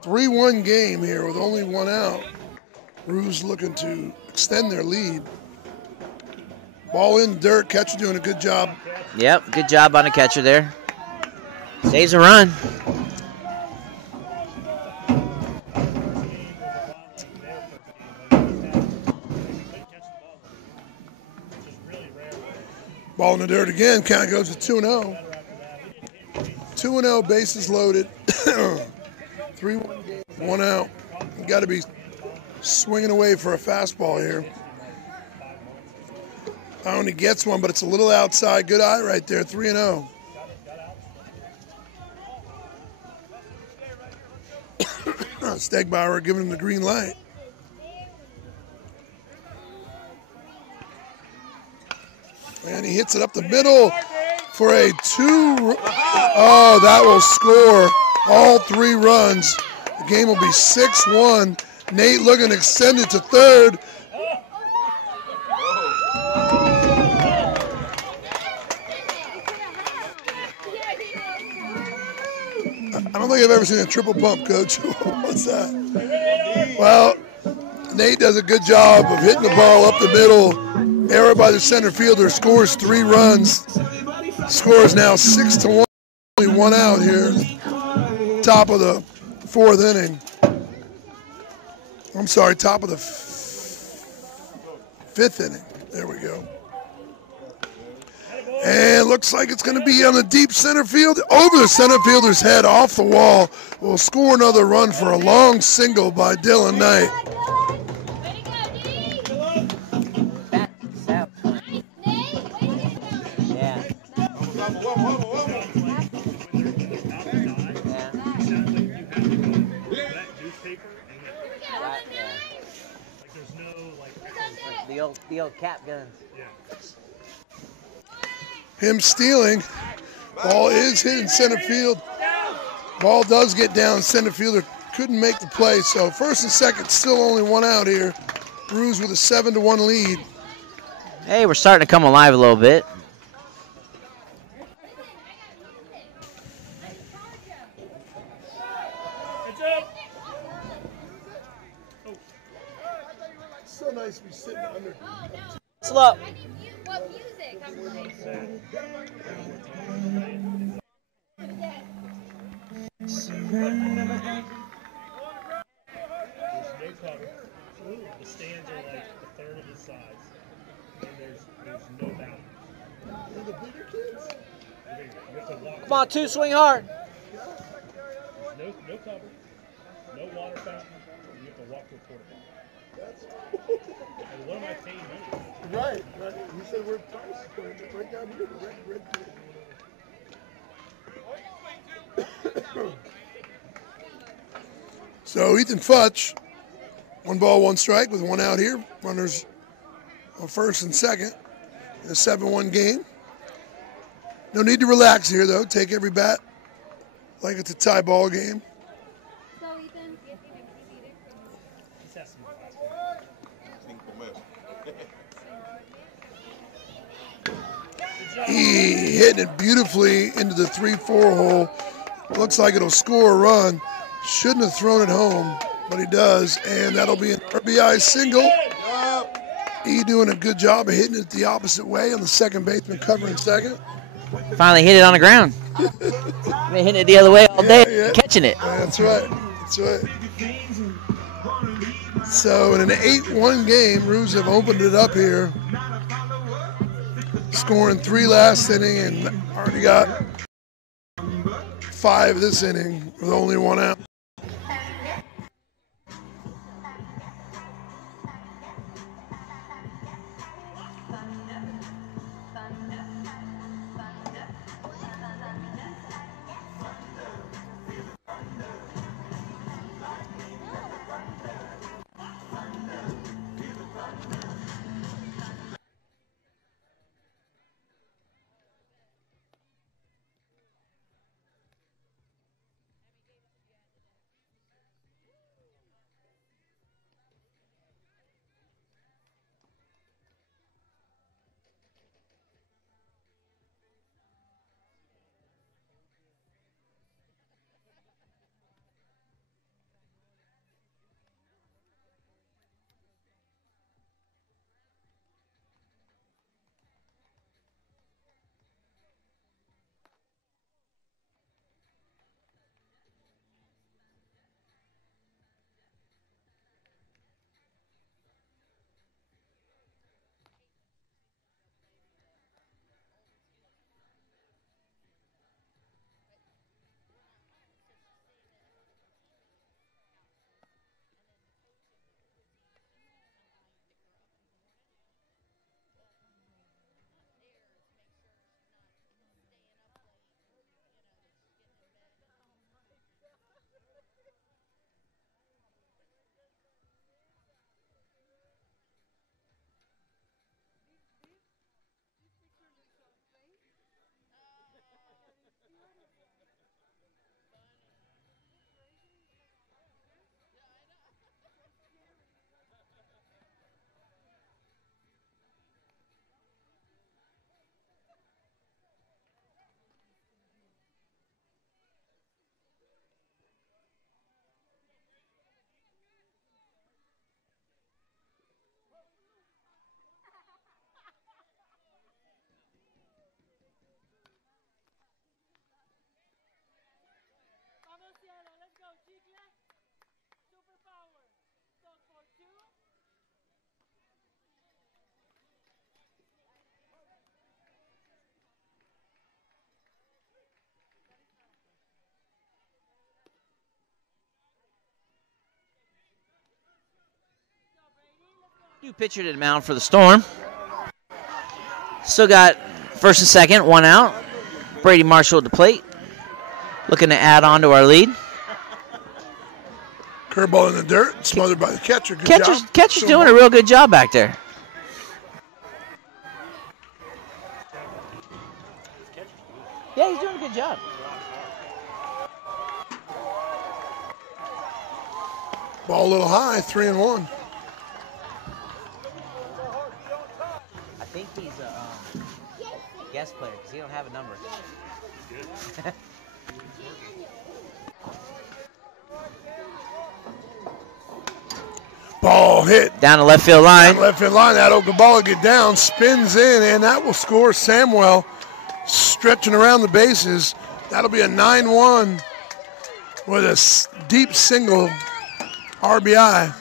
3-1 game here with only 1 out. Roos looking to extend their lead. Ball in dirt, catcher doing a good job. Yep, good job on the catcher there. Saves a run. Ball in the dirt again, count goes to 2-0. 2-0, bases loaded. 3-1 game, 1 out. You got to be swinging away for a fastball here. Only gets one, but it's a little outside. Good eye right there, 3-0. Stegbauer giving him the green light. And he hits it up the middle for a 2. Oh, that will score all 3 runs. The game will be 6-1. Nate looking to extend it to third. I don't think I've ever seen a triple pump, Coach. What's that? Well, Nate does a good job of hitting the ball up the middle. Error by the center fielder, scores 3 runs. Score is now 6-1. Only 1 out here. Top of the 4th inning. I'm sorry, top of the 5th inning. There we go. And looks like it's going to be on the deep center field. Over the center fielder's head, off the wall. Will score another run for a long single by Dylan Knight. The old cap guns. Him stealing Ball is hit in center field. Ball does get down. Center fielder couldn't make the play. So first and second, still only one out here. Roos with a 7-1 lead. Hey, we're starting to come alive a little bit. So nice to be sitting under. Slow. What music? I'm like, There's no cover. The stands are like a third of the size, and there's no boundary. For the bigger kids? You have to walk. Come on, 2, swing hard. There's no cover, no water fountain. You have to walk to a porta potty. And what am I paying money for? Right. He said we're prices right down here. Red. So Ethan Futch, 1 ball, 1 strike with 1 out here. Runners on first and second in a 7-1 game. No need to relax here though. Take every bat like it's a tie ball game. so Ethan, Just has some He hitting it beautifully into the 3-4 hole. Looks like it'll score a run. Shouldn't have thrown it home, but he does, and that'll be an RBI single. He doing a good job of hitting it the opposite way on the second baseman covering second. Finally hit it on the ground. I've been hitting it the other way all day, catching it. That's right. So in an 8-1 game, Roos have opened it up here, scoring 3 last inning and already got 5 this inning with only 1 out. New pitcher to the mound for the Storm. Still got first and second, 1 out. Brady Marshall at the plate. Looking to add on to our lead. Curveball in the dirt, smothered by the catcher. Good job. Catcher's doing a real good job back there. Yeah, he's doing good job. Ball a little high, 3-1. I think he's a guest player because he don't have a number. Ball hit. Down the left field line. Left field line. That open ball will get down, spins in, and that will score. Samuel stretching around the bases. That'll be a 9-1 with a deep single RBI.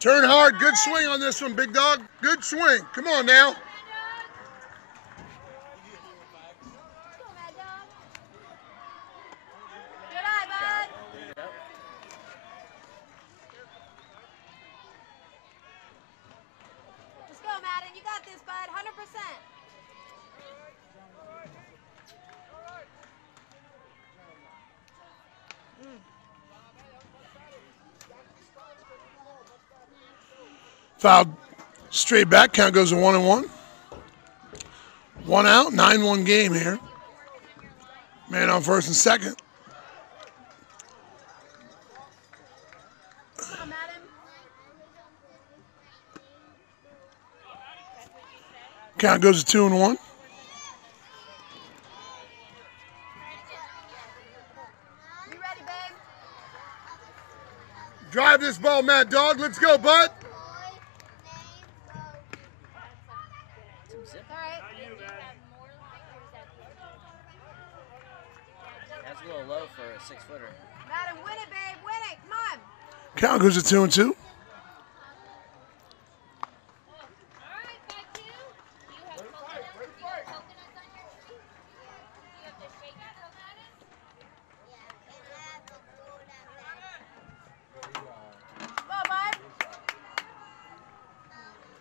Turn hard, good swing on this one, big dog. Good swing. Come on now. Good eye, bud. Just go, Madden. You got this, bud. 100%. Fouled straight back. Count goes to 1-1. 1 out, 9-1 game here. Man on first and second. Come on, Madden. Count goes to 2-1. You ready, babe? Drive this ball, Mad Dog. Let's go, bud. It's all right. That's a little low for a 6-footer. Madden, win it, babe. Win it. Come on. Count goes to 2-2.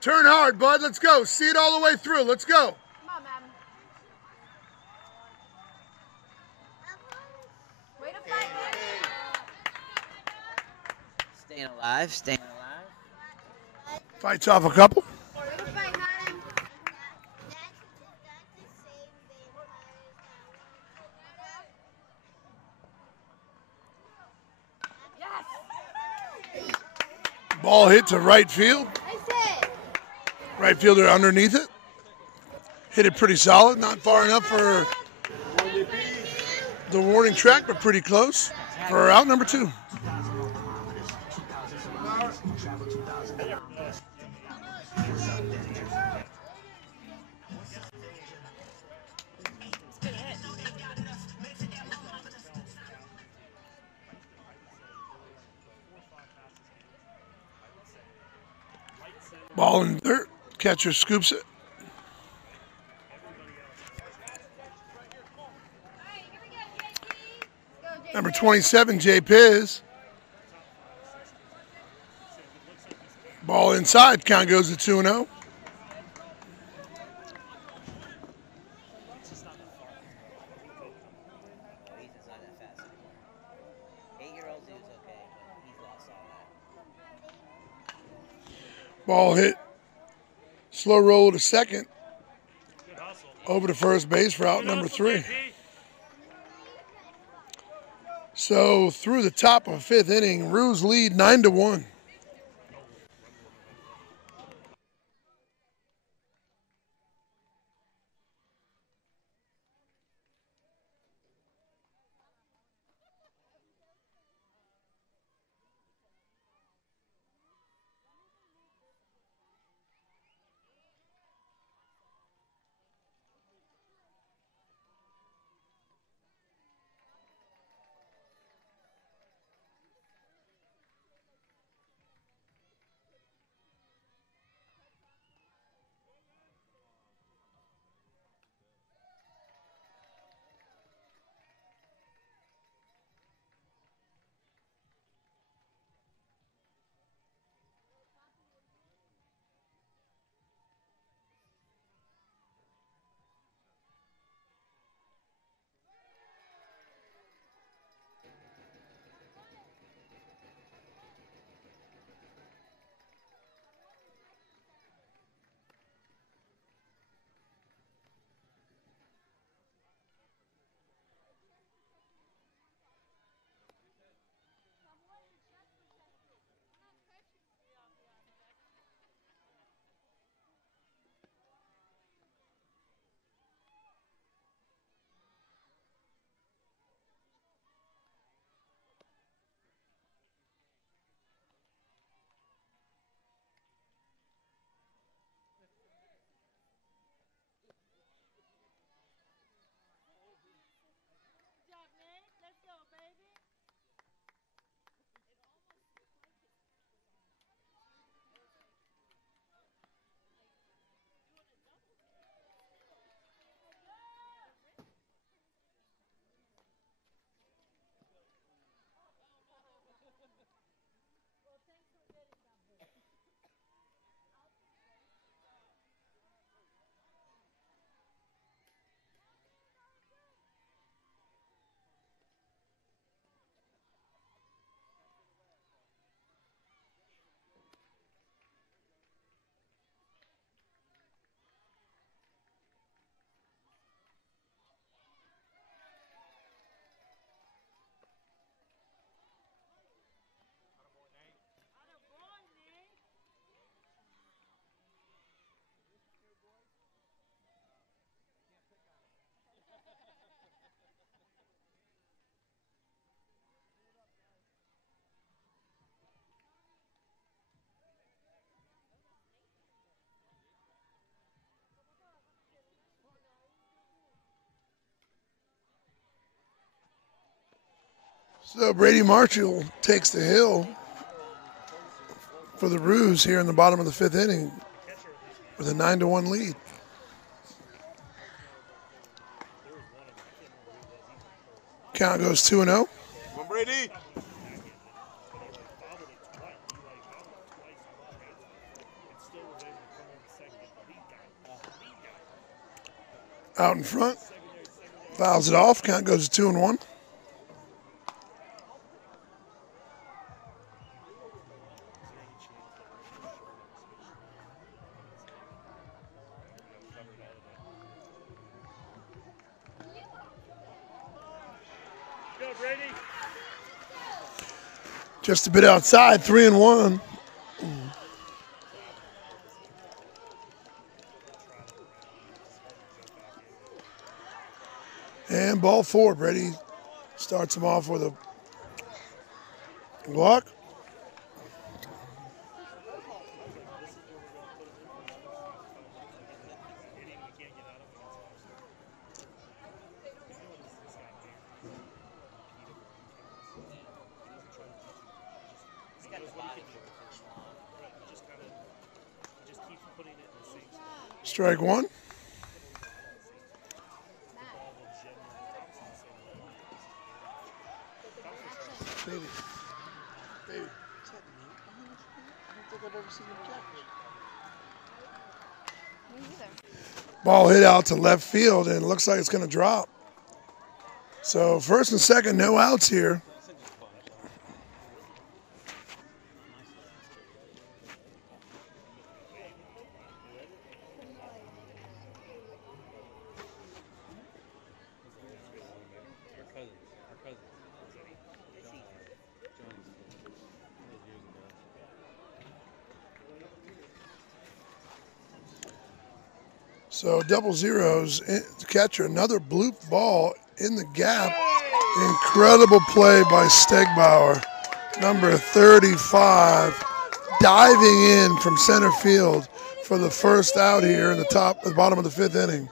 Turn hard, bud. Let's go. See it all the way through. Let's go. Come on, Madden. Way to fight, baby. Staying alive, staying alive. Fights off a couple. Way to fight, Madden. Yes. Ball hit to right field. Right fielder underneath it. Hit it pretty solid. Not far enough for the warning track, but pretty close for out number 2. Ball in dirt. Catcher scoops it. Number 27, Jay Piz. Ball inside. Count goes to 2-0. Ball hit. Slow roll to second. Over to first base for out number 3. So through the top of 5th inning, Roos lead 9-1. So Brady Marshall takes the hill for the Roos here in the bottom of the 5th inning with a 9-1 lead. Count goes 2-0. Come on, Brady. Out in front. Fouls it off. Count goes to 2-1. Just a bit outside, 3-1. And ball 4. Brady starts him off with a walk. Strike 1. Baby. I don't think I've ever seen him catch. Ball hit out to left field, and it looks like it's going to drop. So first and second, no outs here. So double zeros, to catcher, another bloop ball in the gap. Incredible play by Stegbauer, number 35, diving in from center field for the first out here in the bottom of the 5th inning.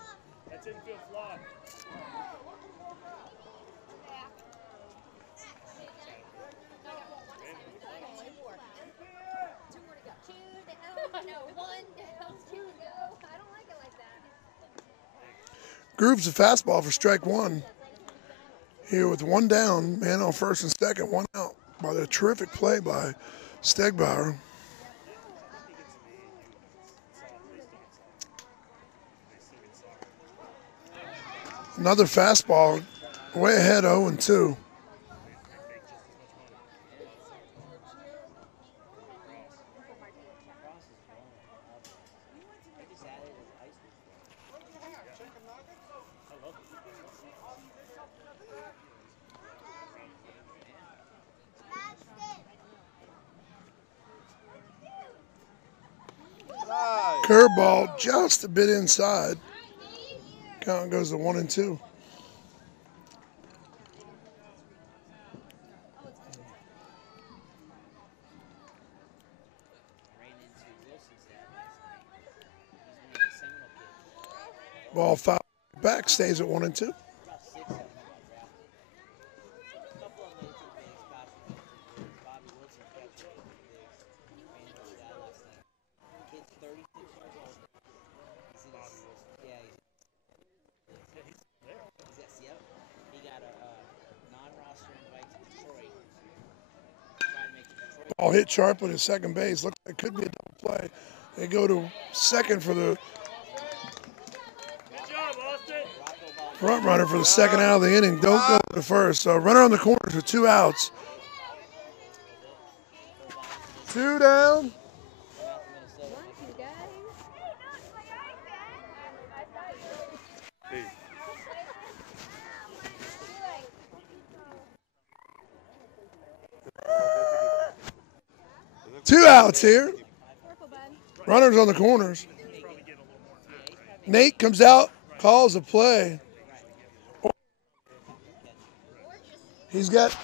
Grooves a fastball for strike 1. Here with 1 down, man on first and second, 1 out by the terrific play by Stegbauer. Another fastball, way ahead, 0-2. Curveball just a bit inside. Count goes to 1-2. Ball foul back, stays at 1-2. Ball hit sharply to second base. Looks like it could be a double play. They go to second for the front runner for the second out of the inning. Don't go to first. So runner on the corners with 2 outs. 2 down. Two outs here. Runners on the corners. Nate comes out, calls a play. He's got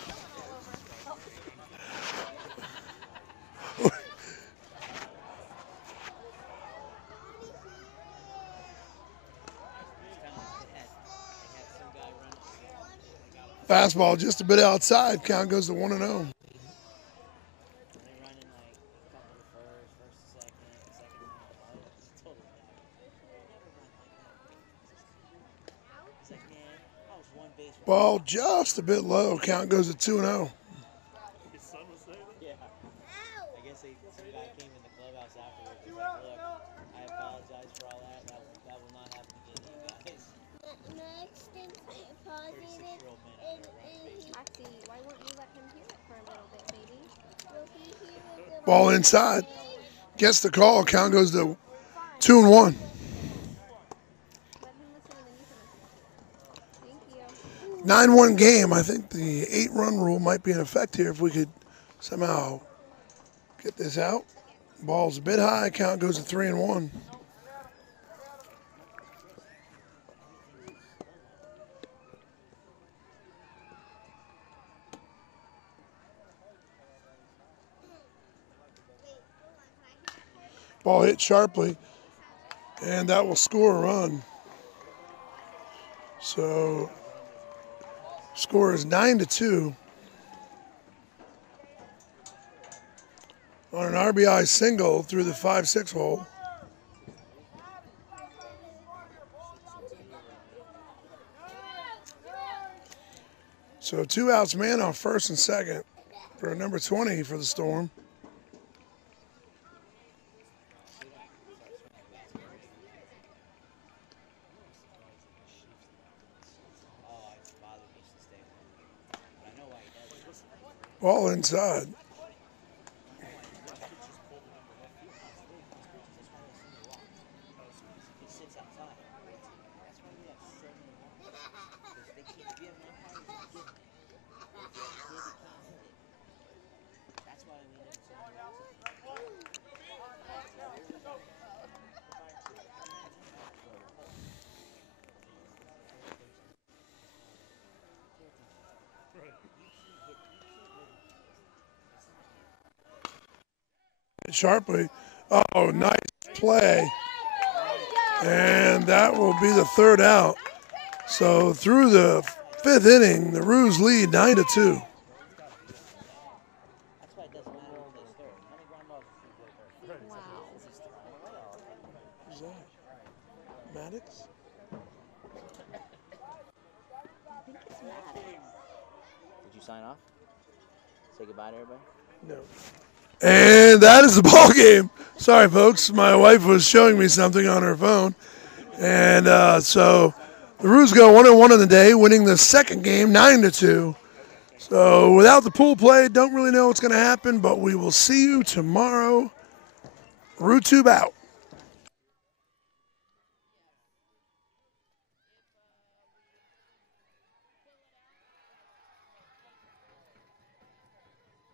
Fastball just a bit outside. Count goes to 1-0. Ball just a bit low. Count goes to 2-0. His son was saying it? Yeah. I guess some guy came in the clubhouse afterwards. He's like, look, I apologize for all that. That will not happen again to you guys. Next, I apologize. 36-year-old man out there running. Maxie, why won't you let him hear it for a little bit, baby? Ball inside. Gets the call. Count goes to 2-1. Let him listen and then you can listen. Thank you. 9-1 game. I think the 8-run rule might be in effect here if we could somehow get this out. Ball's a bit high. Count goes to 3-1. Ball hit sharply, and that will score a run. So, score is 9-2. On an RBI single through the 5-6 hole. So 2 outs, man on first and second for number 20 for the Storm. Ball inside. Sharply. Oh, nice play. And that will be the 3rd out. So through the 5th inning, the Roos lead 9-2. Who's that? Maddox? Did you sign off? Say goodbye to everybody? No. And that is the ball game. Sorry, folks. My wife was showing me something on her phone. And so the Roos go 1-1 in the day, winning the 2nd game 9-2. So without the pool play, don't really know what's going to happen, but we will see you tomorrow. RooTube out.